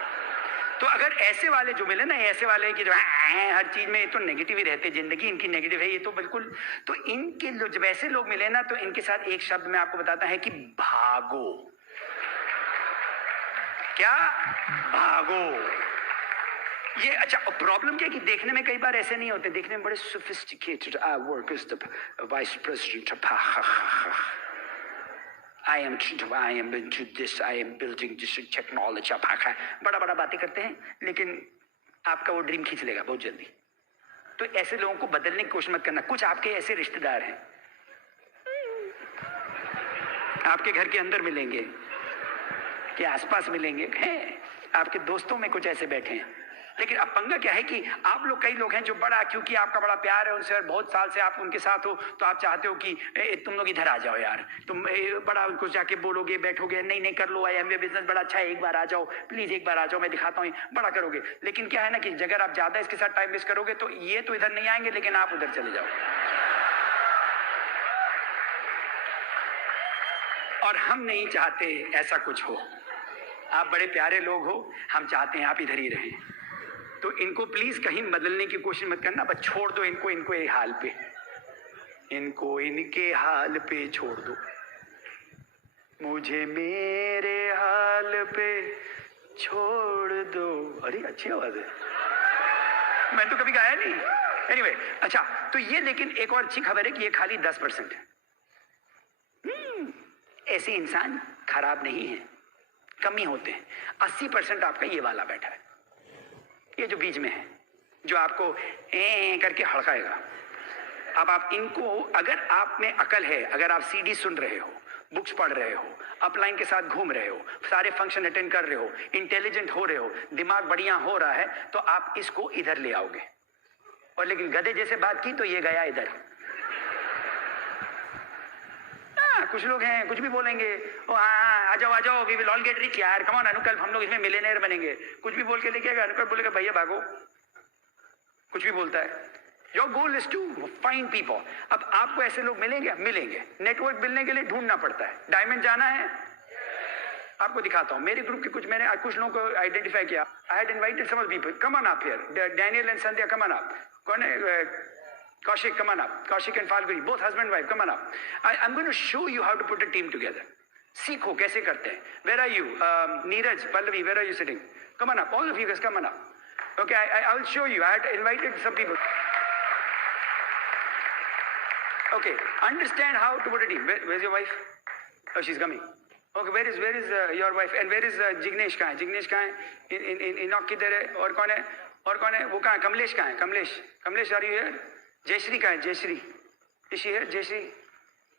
तो अगर ऐसे वाले जो मिले ना, ऐसे वाले कि जो हर चीज में तो नेगेटिव ही रहते, जिंदगी इनकी नेगेटिव है, ये तो बिल्कुल, तो इनके जब ऐसे लोग मिले ना, तो इनके साथ एक शब्द मैं आपको बताता है कि भागो। क्या? भागो। ये अच्छा, प्रॉब्लम क्या है कि देखने में कई बार ऐसे नहीं होते, देखने में बड़े sophisticated, I work as the vice president, I am into this, I am building this technology, बड़ा बड़ा बातें करते हैं, लेकिन आपका वो ड्रीम खींच लेगा बहुत जल्दी। तो ऐसे लोगों को बदलने की कोशिश मत करना। कुछ आपके ऐसे रिश्तेदार हैं, आपके घर के अंदर मिलेंगे, के आसपास मिलेंगे, हैं आपके दोस्तों में कुछ ऐसे बैठे हैं। लेकिन अब पंगा क्या है कि आप लोग, कई लोग हैं जो बड़ा, क्योंकि आपका बड़ा प्यार है उनसे, बहुत साल से आप उनके साथ हो, तो आप चाहते हो कि तुम लोग इधर आ जाओ यार, तुम बड़ा उनको जाके बोलोगे, बैठोगे, नहीं कर लो, आई बिजनेस बड़ा अच्छा है, एक बार आ जाओ प्लीज, एक बार आ जाओ, मैं दिखाता हूँ, बड़ा करोगे। लेकिन क्या है ना कि अगर आप ज्यादा इसके साथ टाइम वेस्ट करोगे तो ये तो इधर नहीं आएंगे, लेकिन आप उधर चले जाओ। और हम नहीं चाहते ऐसा कुछ हो। आप बड़े प्यारे लोग हो, हम चाहते हैं आप इधर ही रहें। तो इनको प्लीज कहीं बदलने की कोशिश मत करना, बस छोड़ दो इनको, इनको ये हाल पे, इनको इनके हाल पे छोड़ दो। मुझे मेरे हाल पे छोड़ दो। अरे अच्छी आवाज है, मैं तो कभी गाया नहीं। एनीवे, अच्छा, तो ये, लेकिन एक और अच्छी खबर है कि ये खाली 10% है। ऐसे इंसान खराब नहीं है, कमी होते हैं। 80% आपका ये वाला बैठा है, ये जो बीच में है, जो आपको करके हड़काएगा। अब आप इनको, अगर आप में अकल है, अगर आप सीडी सुन रहे हो, बुक्स पढ़ रहे हो, अपलाइन के साथ घूम रहे हो, सारे फंक्शन अटेंड कर रहे हो, इंटेलिजेंट हो रहे हो, दिमाग बढ़िया हो रहा है, तो आप इसको इधर ले आओगे। और लेकिन गधे जैसे बात की तो ये गया इधर। कुछ लोग हैं कुछ भी बोलेंगे, ओ हाँ आ जाओ, we will all get rich यार, कम ऑन अनु, कल हम लोग इसमें मिलियनेयर बनेंगे। कुछ भी बोल के लेके आएगा, अनु बोलेगा भैया भागो, कुछ भी बोलता है। Your goal is to find people. अब आपको ऐसे लोग मिलेंगे। नेटवर्क मिलने के लिए ढूंढना पड़ता है। डायमंड जाना है, आपको दिखाता हूँ। मेरे ग्रुप के मैंने कुछ लोगों को आइडेंटिफाई किया। I had invited some people, come on up here, Daniel and Sandhya, come on up. कौन है? Kaushik, come on up. Kaushik and Falguni, both husband and wife, come on up. I'm going to show you how to put a team together. सीखो कैसे करते हैं. Where are you? Neeraj, Pallavi, where are you sitting? Come on up. All of you guys, come on up. Okay, I will show you. I had invited some people. Okay, understand how to put a team. Where's your wife? Oh, she's coming. Okay, where is your wife? And where is Jignesh? कहाँ है? Jignesh कहाँ है? इनॉक किधर है? और कौन है? वो कहाँ है? कमलेश कहाँ है? Kamlesh are you here? Jayashree कहाँ है? जयश्री है?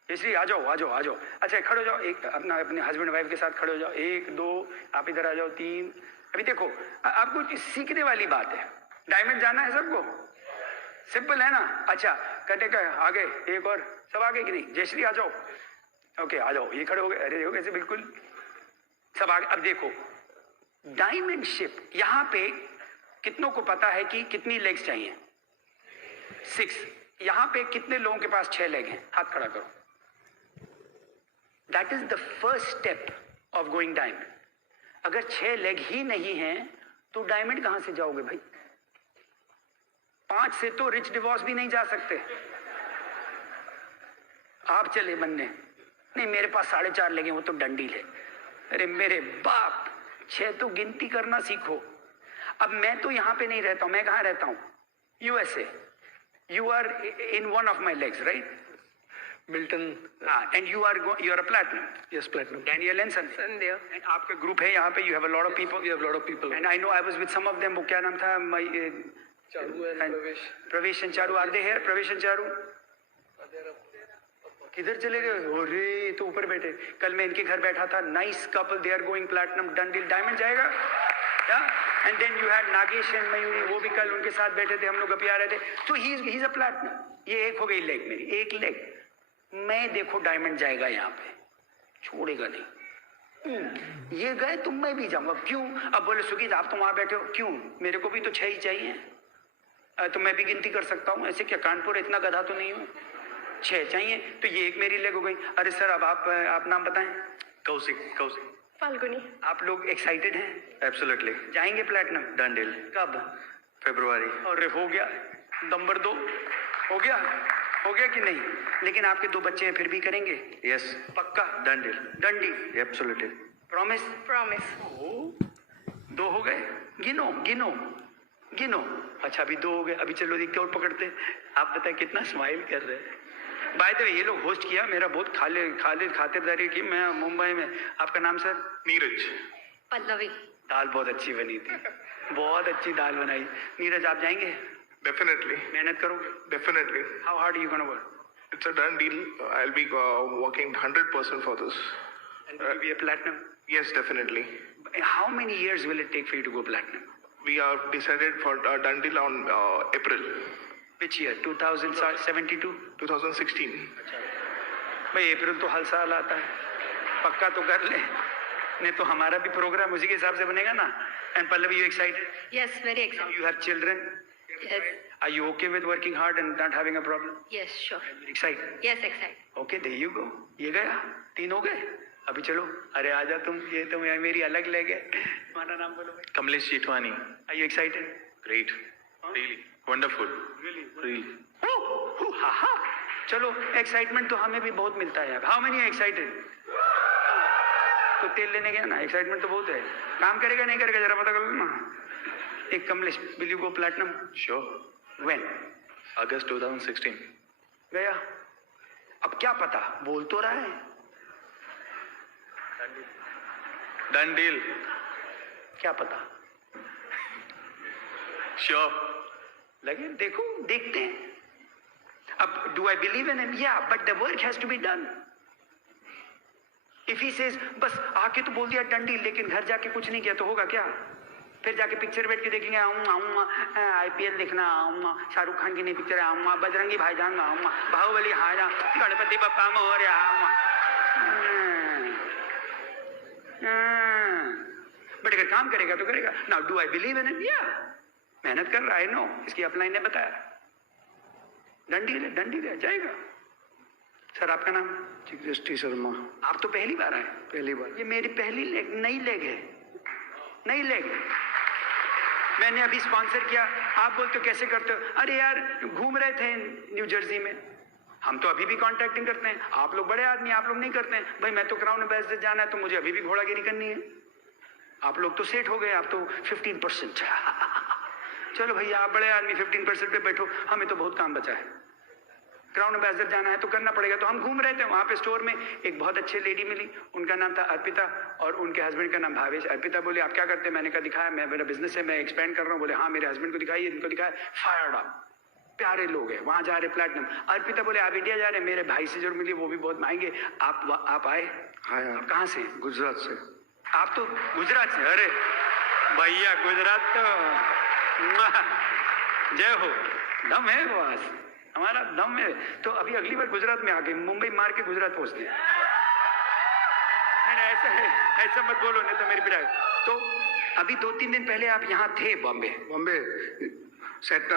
जयश्री आ जाओ। अच्छा खड़े हो जाओ, एक अपने हस्बैंड वाइफ के साथ खड़े हो जाओ। 1 2, आप इधर आ जाओ। 3। अभी देखो, आपको सीखने वाली बात है। डायमंड जाना है सबको, सिंपल है ना? अच्छा कटे का आगे, एक और, सब आगे कि नहीं? जयश्री आ जाओ। ओके आ जाओ, ये खड़े हो गए। अरे देखो कैसे, बिल्कुल सब आगे। अब देखो डायमंड शिप, यहाँ पे कितनों को पता है कि कितनी लेग्स चाहिए? 6। यहां पे कितने लोगों के पास 6 लेग हैं? हाथ खड़ा करो। That is the first step of going diamond. अगर 6 लेग ही नहीं है तो डायमंड कहां से जाओगे भाई? 5 से तो रिच डिवोर्स भी नहीं जा सकते। आप चले बनने, नहीं मेरे पास 4.5 लेग हैं, वो तो डंडील है। अरे मेरे बाप, 6 तो गिनती करना सीखो। अब मैं तो यहां पे नहीं रहता हूं, मैं कहां रहता हूं? USA. You are in one of my legs, right? Milton. And you are a platinum. Yes, platinum. Daniel and Sandhya. And आपका ग्रुप है यहाँ पे. You have a lot of people. We have a lot of people. And I know I was with some of them. वो क्या नाम था? Charu and Pravesh. Pravesh and Charu. Are they here? Pravesh and Charu. किधर चले गए? अरे तो ऊपर बैठे। कल मैं इनके घर बैठा था, nice couple, they are going platinum, done deal, diamond जाएगा। And then you had Nagesh and Mayuri, वो भी कल उनके साथ बैठे थे, हम लोग गपिया रहे थे। तो ही इज अ प्लैटिनम। ये एक हो गई लेग मेरी, एक लेग। मैं देखो डायमंड जाएगा यहाँ पे, छोड़ेगा नहीं। ये गए तो मैं भी जाऊंगा। क्यों? अब बोले सुगीत आप तो वहां बैठे हो, क्यों? मेरे को भी तो 6 ही चाहिए। तो मैं भी गिनती कर सकता हूँ, ऐसे क्या कानपुर इतना गधा तो नहीं हूँ। 6 चाहिए, तो ये एक मेरी लेग हो गई। अरे सर अब आप नाम बताएं। कौशिक। फाल्गुनी। आप लोग एक्साइटेड हैं? एब्सोल्युटली। जाएंगे प्लैटिनम? Done deal. कब? फरवरी। अरे हो गया, नंबर 2 हो गया कि नहीं? लेकिन आपके 2 बच्चे हैं, फिर भी करेंगे? यस। पक्का? Done deal. Done deal. Absolutely. Promise? Promise. 2 हो गए। गिनो। अच्छा अभी 2 हो गए, अभी चलो एक और पकड़ते हैं। आप बताएं कितना स्माइल कर रहे हैं। बाय द वे ये लोग होस्ट किया, मेरा बहुत खातिरदारी की मैं मुंबई में। आपका नाम सर? नीरज। पल्लवी। दाल बहुत अच्छी बनी थी, बहुत अच्छी दाल बनाई। नीरज आप जाएंगे? डेफिनेटली। मेहनत करोगे? Definitely. How hard you gonna work? It's a done deal. I'll be working 100% for this. And will you be a platinum? Yes, definitely. How many years will it take for you to go platinum? We are decided for a done deal on April Which year? 2072? 2016. भाई अप्रैल तो हर साल आता है, पक्का तो कर ले, नहीं तो हमारा भी प्रोग्राम उसी के हिसाब से बनेगा ना। And Pallavi, you excited? Yes, very excited. You have children? Yes. Are you okay with working hard and not having a problem? Yes, sure. Excited? Yes, excited. Okay, there you go. ये गया, 3 हो गए। अभी चलो, अरे आजा तुम, ये तो मेरी अलग लेग है। तुम्हारा नाम बोलो भाई। Kamlesh Chitwani. Are you excited? Great. Really. Wonderful. Really. हा। चलो, एक्साइटमेंट तो हमें भी बहुत मिलता है यार। How many are excited? तो तेल लेने गया ना, एक्साइटमेंट तो बहुत है। काम करेगा नहीं करेगा जरा पता कर लो ना। एक Kamlesh, will you go platinum? Sure. When? August 2016. गया। अब क्या पता, बोल तो रहा है। Done deal. क्या पता? Sure. लगे देखो, देखते हैं। अब do I believe in him? Yeah, but the work has to be done. If he says बस आके तो बोल दिया डन डील, लेकिन घर जाके कुछ नहीं किया तो होगा क्या? फिर जाके पिक्चर बैठ के देखेंगे, आऊँगा IPL देखना, आऊँगा शाहरुख खान की नई पिक्चर है, आऊँगा बजरंगी भाईजान, आऊँगा बाहुबली, हाजा गणपति बप्पा मोरया, आऊँगा। बट अगर काम करेगा तो करेगा। Now do I believe in it? या मेहनत कर रहा है, नो, इसकी अपलाइन ने बताया। डंडी है, जाएगा। सर आपका नाम? चिकदृष्टि शर्मा। आप तो पहली बार आए? पहली बार। ये मेरी पहली लेग, नई लेग है, नई लेग। मैंने अभी स्पॉन्सर किया, आप बोलते हो कैसे करते हो? अरे यार घूम रहे थे न्यू जर्सी में, हम तो अभी भी कॉन्टैक्टिंग करते हैं। आप लोग बड़े आदमी, आप लोग नहीं करते हैं। भाई मैं तो क्राउन एम्बेसडर जाना है, तो मुझे अभी भी घोड़ागिरी करनी है। आप लोग तो सेट हो गए, आप तो 15%। चलो भैया आप बड़े आदमी 15% पे बैठो, हमें तो बहुत काम बचा है। क्राउन एम्बेसडर जाना है तो करना पड़ेगा। तो हम घूम रहे थे, वहाँ पे स्टोर में एक बहुत अच्छे लेडी मिली, उनका नाम था अर्पिता और उनके हस्बैंड का नाम भावेश। अर्पिता बोले आप क्या करते हैं? मैंने कहा दिखाया, मैं मेरा बिजनेस है, मैं एक्सपेंड कर रहा हूँ। बोले हाँ मेरे हस्बैंड को दिखाइए, इनको दिखाया। फायर्ड अप, प्यारे लोग हैं, वहाँ जा रहे प्लैटिनम। अर्पिता बोले आप इंडिया जा रहे हैं, मेरे भाई से जो मिली वो भी बहुत महंगे, आप आए? हाँ आप कहाँ से? गुजरात से। आप तो गुजरात से? अरे भैया गुजरात तो जय हो, दम है बस, हमारा दम है। तो अभी अगली बार गुजरात में आके मुंबई मार के गुजरात पहुंचते हैं। नहीं ऐसा मत बोलो, नहीं तो मेरी पिटाई। तो अभी 2-3 दिन पहले आप यहाँ थे बॉम्बे सेट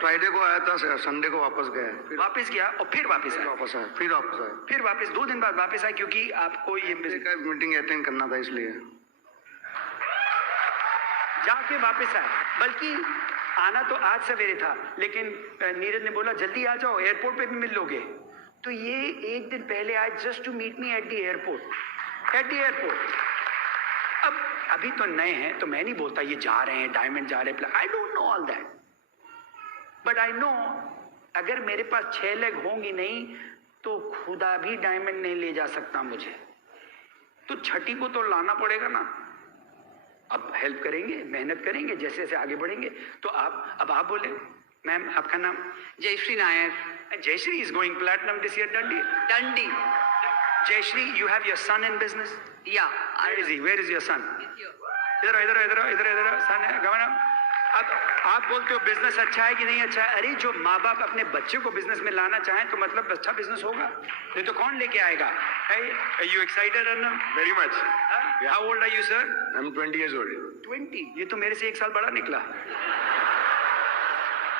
फ्राइडे को आया था, संडे को वापस गया, फिर वापस गया और फिर वापस आया, फिर वापस 2 दिन बाद वापस आए, क्योंकि आपको ये मीटिंग अटेंड करना था इसलिए जाके वापस आए। बल्कि आना तो आज सवेरे था, लेकिन नीरज ने बोला जल्दी आ जाओ, एयरपोर्ट पे भी मिल लोगे। तो ये 1 दिन पहले आए just to meet me at the airport. अब अभी तो नए हैं, तो मैं नहीं बोलता ये जा रहे हैं डायमंड जा रहे हैं, I don't know all that, but I know अगर मेरे पास 6 लेग होंगी नहीं तो खुदा भी डायमंड नहीं ले जा सकता मुझे। तो छठी को तो लाना पड़ेगा ना। अब हेल्प करेंगे, मेहनत करेंगे, जैसे जैसे आगे बढ़ेंगे। तो अब आप बोले मैम आपका नाम? Jayashree Nair. Jayashree is going platinum this year, Dundee. Dundee. Jayashree, you have your son in business? Yeah. Where is he? Where is your son? He's here. इधर आओ, इधर आओ, इधर आओ, इधर आओ, इधर आओ, son है, come on up. आप बोलते हो बिजनेस अच्छा है कि नहीं अच्छा है? अरे जो माँ बाप अपने बच्चे को बिजनेस में लाना चाहें तो मतलब अच्छा बिजनेस होगा, नहीं तो कौन लेके आएगा? Are you excited, Arnab? Very much. How old are you, sir? I'm 20 years old. 20. ये तो मेरे से 1 साल बड़ा निकला.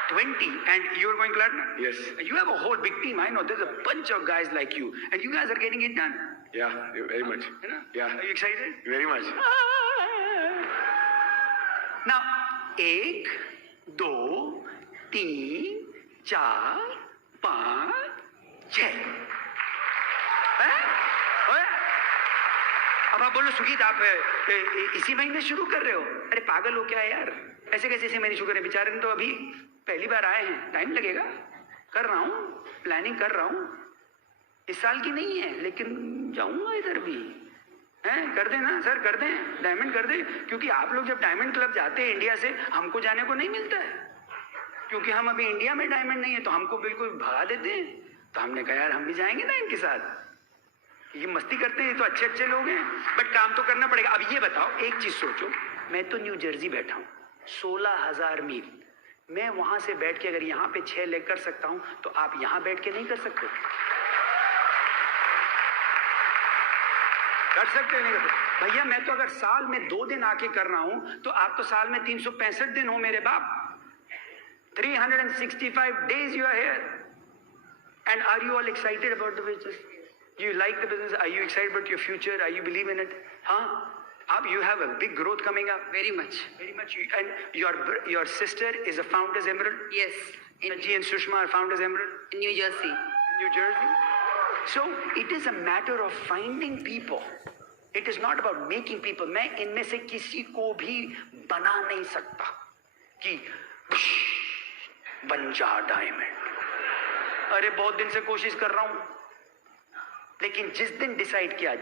20 and you're going platinum? Yes. You have a whole big team. I know there's a bunch of guys like you and you guys are getting it done. Yeah, very much. है ना? Yeah. Are you excited? Very much. Now, 1, 2, 3, 4, 5, 6. अब आप बोलो सुगीत आप इसी महीने शुरू कर रहे हो? अरे पागल हो क्या है यार, ऐसे कैसे इसी महीने शुरू करें? बेचारे ने तो अभी पहली बार आए हैं, टाइम लगेगा. कर रहा हूँ, प्लानिंग कर रहा हूँ. इस साल की नहीं है लेकिन जाऊंगा इधर भी. हैं कर दें ना सर, कर दें, डायमंड कर दें. क्योंकि आप लोग जब डायमंड क्लब जाते हैं इंडिया से, हमको जाने को नहीं मिलता है क्योंकि हम अभी इंडिया में डायमंड नहीं है, तो हमको बिल्कुल भगा देते हैं. तो हमने कहा यार हम भी जाएंगे ना इनके साथ, ये मस्ती करते हैं, तो अच्छे अच्छे लोग हैं, बट काम तो करना पड़ेगा. अब ये बताओ, एक चीज सोचो, मैं तो न्यू जर्सी बैठा हूँ, 16,000 मील. मैं वहां से बैठ के अगर यहाँ पे 6 लेग कर सकता हूँ, तो आप यहाँ बैठ के नहीं कर सकते? कर सकते हैं, नहीं कर सकते? भैया मैं तो अगर साल में 2 दिन आके कर रहा हूं, तो आप तो साल में 365 दिन हो मेरे बाप. 365 days you are here. And are you all excited about the business? Do you like the business? Are you excited about your future? Are you believe in it? Huh? You have a big growth coming up. Very much. Very much. And your sister is a Founders Emerald. Yes. In Ji and Sushma are Founders Emerald. New Jersey. New Jersey. So it is a matter of finding people. It is not about making people. मैं इनमें से किसी को भी बना नहीं सकता कि बन जा डायमंड. अरे बहुत दिन से कोशिश कर रहा हूं, लेकिन जिस दिन डिसाइड किया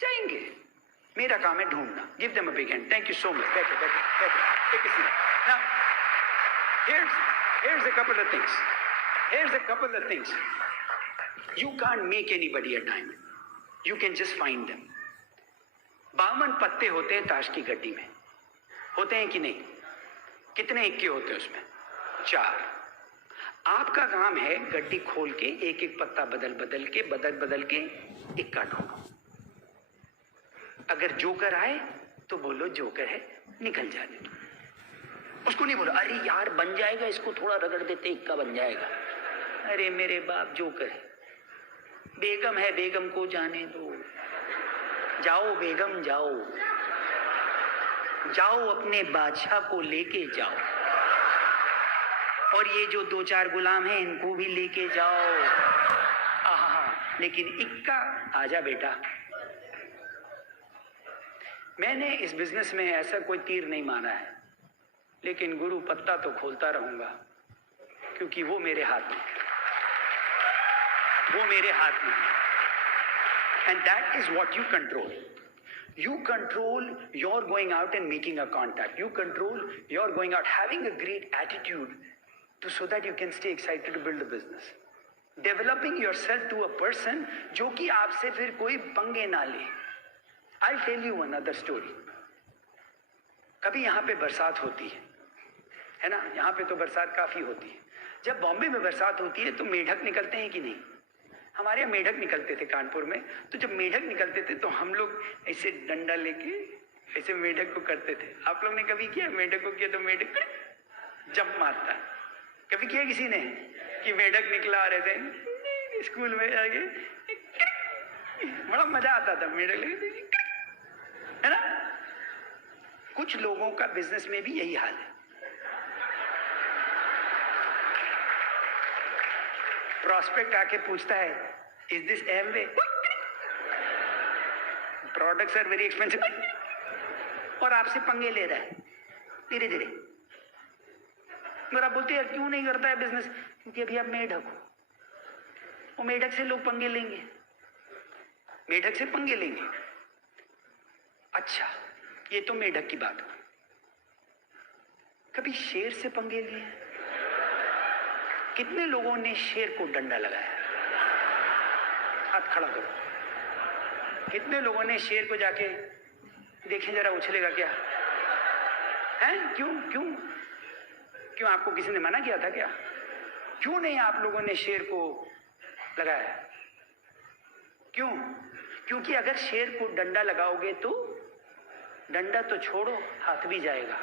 जाएंगे. मेरा काम है ढूंढना. Give them a big hand. Thank you so much. Take it. Take a seat. Now, here's a couple of things. You can't make anybody a diamond. You can just find them. 52 पत्ते होते हैं ताश की गड्डी में, होते हैं कि नहीं? कितने इक्के होते हैं उसमें? 4. आपका काम है गड्डी खोल के एक एक पत्ता बदल के इक्का ढूंढो. अगर जोकर आए तो बोलो जोकर है, निकल जाने दो. उसको नहीं बोलो अरे यार बन जाएगा, इसको थोड़ा रगड़ देते इक्का बन जाएगा. अरे मेरे बाप जोकर है, बेगम है, बेगम को जाने दो. जाओ बेगम जाओ अपने बादशाह को लेके जाओ, और ये जो 2-4 गुलाम हैं इनको भी लेके जाओ. लेकिन इक्का आजा बेटा. मैंने इस बिजनेस में ऐसा कोई तीर नहीं मारा है, लेकिन गुरु पत्ता तो खोलता रहूंगा, क्योंकि वो मेरे हाथ में. And that is what you control. You control your going out and making a contact. You control your going out, having a great attitude so that you can stay excited to build a business. Developing yourself to a person जो कि आपसे फिर कोई पंगे ना ले. I'll tell you another story. कभी यहाँ पे बरसात होती है ना? यहाँ पे तो बरसात काफी होती है. जब बॉम्बे में बरसात होती है तो मेढक निकलते हैं कि नहीं? हमारे यहाँ मेढक निकलते थे कानपुर में. तो जब मेढक निकलते थे तो हम लोग ऐसे डंडा लेके ऐसे मेढक को करते थे. आप लोग ने कभी किया? मेढक को किया तो मेढक जंप मारता है. कभी किया किसी ने कि मेढक निकला आ रहे थे स्कूल में आगे? बड़ा मजा आता था मेढक लेके, है ना? कुछ लोगों का बिजनेस में भी यही हाल है. प्रॉस्पेक्ट आके पूछता है is this Amway? Products are very expensive, और आपसे पंगे ले रहा है धीरे धीरे. मगर आप बोलते हैं क्यों नहीं करता है बिजनेस? क्योंकि अभी आप मेढक हो. वो मेढक से लोग पंगे लेंगे, मेढक से पंगे लेंगे. अच्छा, ये तो मेढक की बात हो. कभी शेर से पंगे लिए? कितने लोगों ने शेर को डंडा लगाया? हाथ खड़ा करो। कितने लोगों ने शेर को जाके देखें जरा उछलेगा क्या? हैं? क्यों क्यों क्यों? आपको किसी ने मना किया था क्या? क्यों नहीं आप लोगों ने शेर को लगाया? क्यों? क्योंकि अगर शेर को डंडा लगाओगे तो डंडा तो छोड़ो, हाथ भी जाएगा।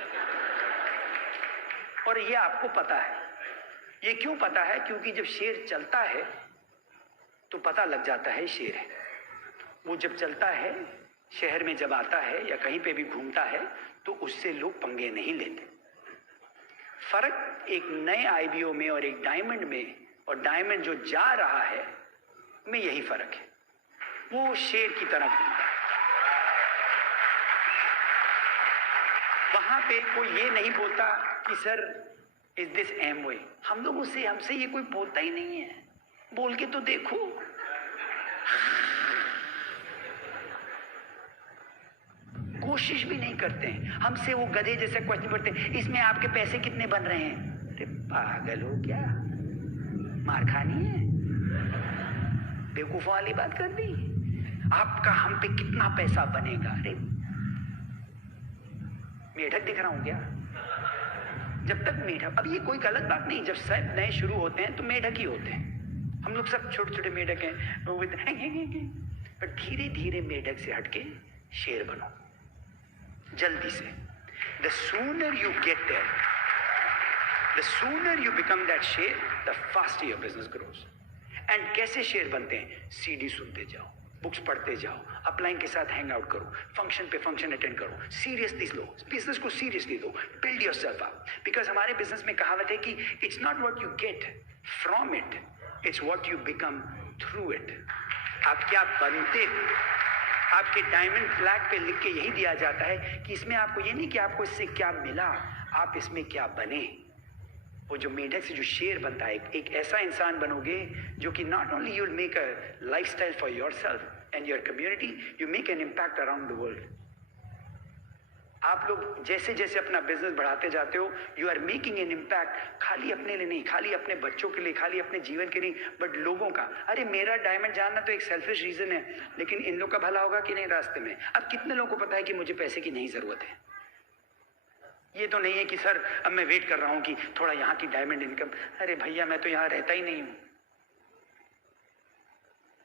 और ये आपको पता है। ये क्यों पता है? क्योंकि जब शेर चलता है तो पता लग जाता है शेर है। वो जब चलता है, शहर में जब आता है या कहीं पे भी घूमता है, तो उससे लोग पंगे नहीं लेते। फर्क एक नए आईबीओ में और एक डायमंड में, और डायमंड जो जा रहा है में यही फर्क है। वो शेर की तरह घूमता है। वहां पे कोई ये नहीं बोलता कि सर इज दिस एमवे। हम लोगों से, हमसे ये कोई बोलता ही नहीं है। बोल के तो देखो। कोशिश भी नहीं करते हैं। हमसे वो गधे जैसे क्वेश्चन करते हैं, इसमें आपके पैसे कितने बन रहे हैं? अरे पागल हो क्या? मार खानी है? बेवकूफों वाली बात कर दी। आपका हम पे कितना पैसा बनेगा? अरे मेढक दिख रहा हूं क्या? जब तक मेढक, अब ये कोई गलत बात नहीं, जब सब नए शुरू होते हैं तो मेढक ही होते हैं। हम लोग सब छोटे छोटे मेढक हैं, पर धीरे धीरे मेढक से हटके शेर बनो, जल्दी से। The sooner you get there, the sooner you become that शेर, the faster your business grows. And कैसे शेर बनते हैं? सीडी सुनते जाओ, बुक्स पढ़ते जाओ, अपलाइन के साथ हैंग आउट करो, फंक्शन पे फंक्शन अटेंड करो, सीरियसली लो, बिजनेस को seriously low, build yourself up. Because हमारे बिजनेस में कहावत है कि it's not what you get from it, it's what you become through it. आप क्या बनते हो? आपके डायमंड फ्लैग पे लिख के यही दिया जाता है कि इसमें आपको ये नहीं कि आपको इससे क्या मिला, आप इसमें क्या बने। वो जो मेढक से जो शेर बनता है, एक ऐसा इंसान बनोगे जो कि not only you will make a lifestyle for yourself and your community, you make an impact around the world. आप लोग जैसे जैसे अपना बिजनेस बढ़ाते जाते हो, you are making an impact, खाली अपने लिए नहीं, खाली अपने बच्चों के लिए, खाली अपने जीवन के लिए, बट लोगों का। अरे मेरा डायमंड जानना तो एक सेल्फिश रीजन है, लेकिन इन लोग का भला होगा कि नहीं रास्ते में? अब कितने लोगों को पता है कि मुझे पैसे की नहीं जरूरत है? ये तो नहीं है कि सर अब मैं वेट कर रहा हूं कि थोड़ा यहाँ की डायमंड इनकम। अरे भैया मैं तो यहाँ रहता ही नहीं हूं,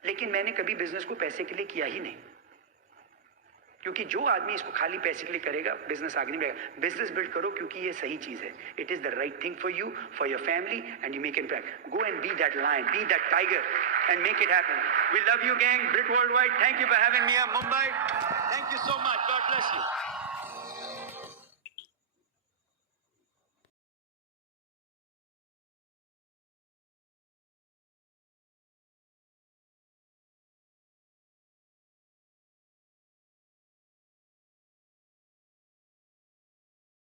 लेकिन मैंने कभी बिजनेस को पैसे के लिए किया ही नहीं, क्योंकि जो आदमी इसको खाली पैसे के लिए करेगा, बिजनेस आगे नहीं बढ़ेगा। बिजनेस बिल्ड करो क्योंकि ये सही चीज है। It is the right thing for you, for your family, and you make impact. Go and be that lion, be that tiger, and make it happen. We love you gang, Brit world wide. Thank you for having me here, Mumbai. Thank you so much, God bless you.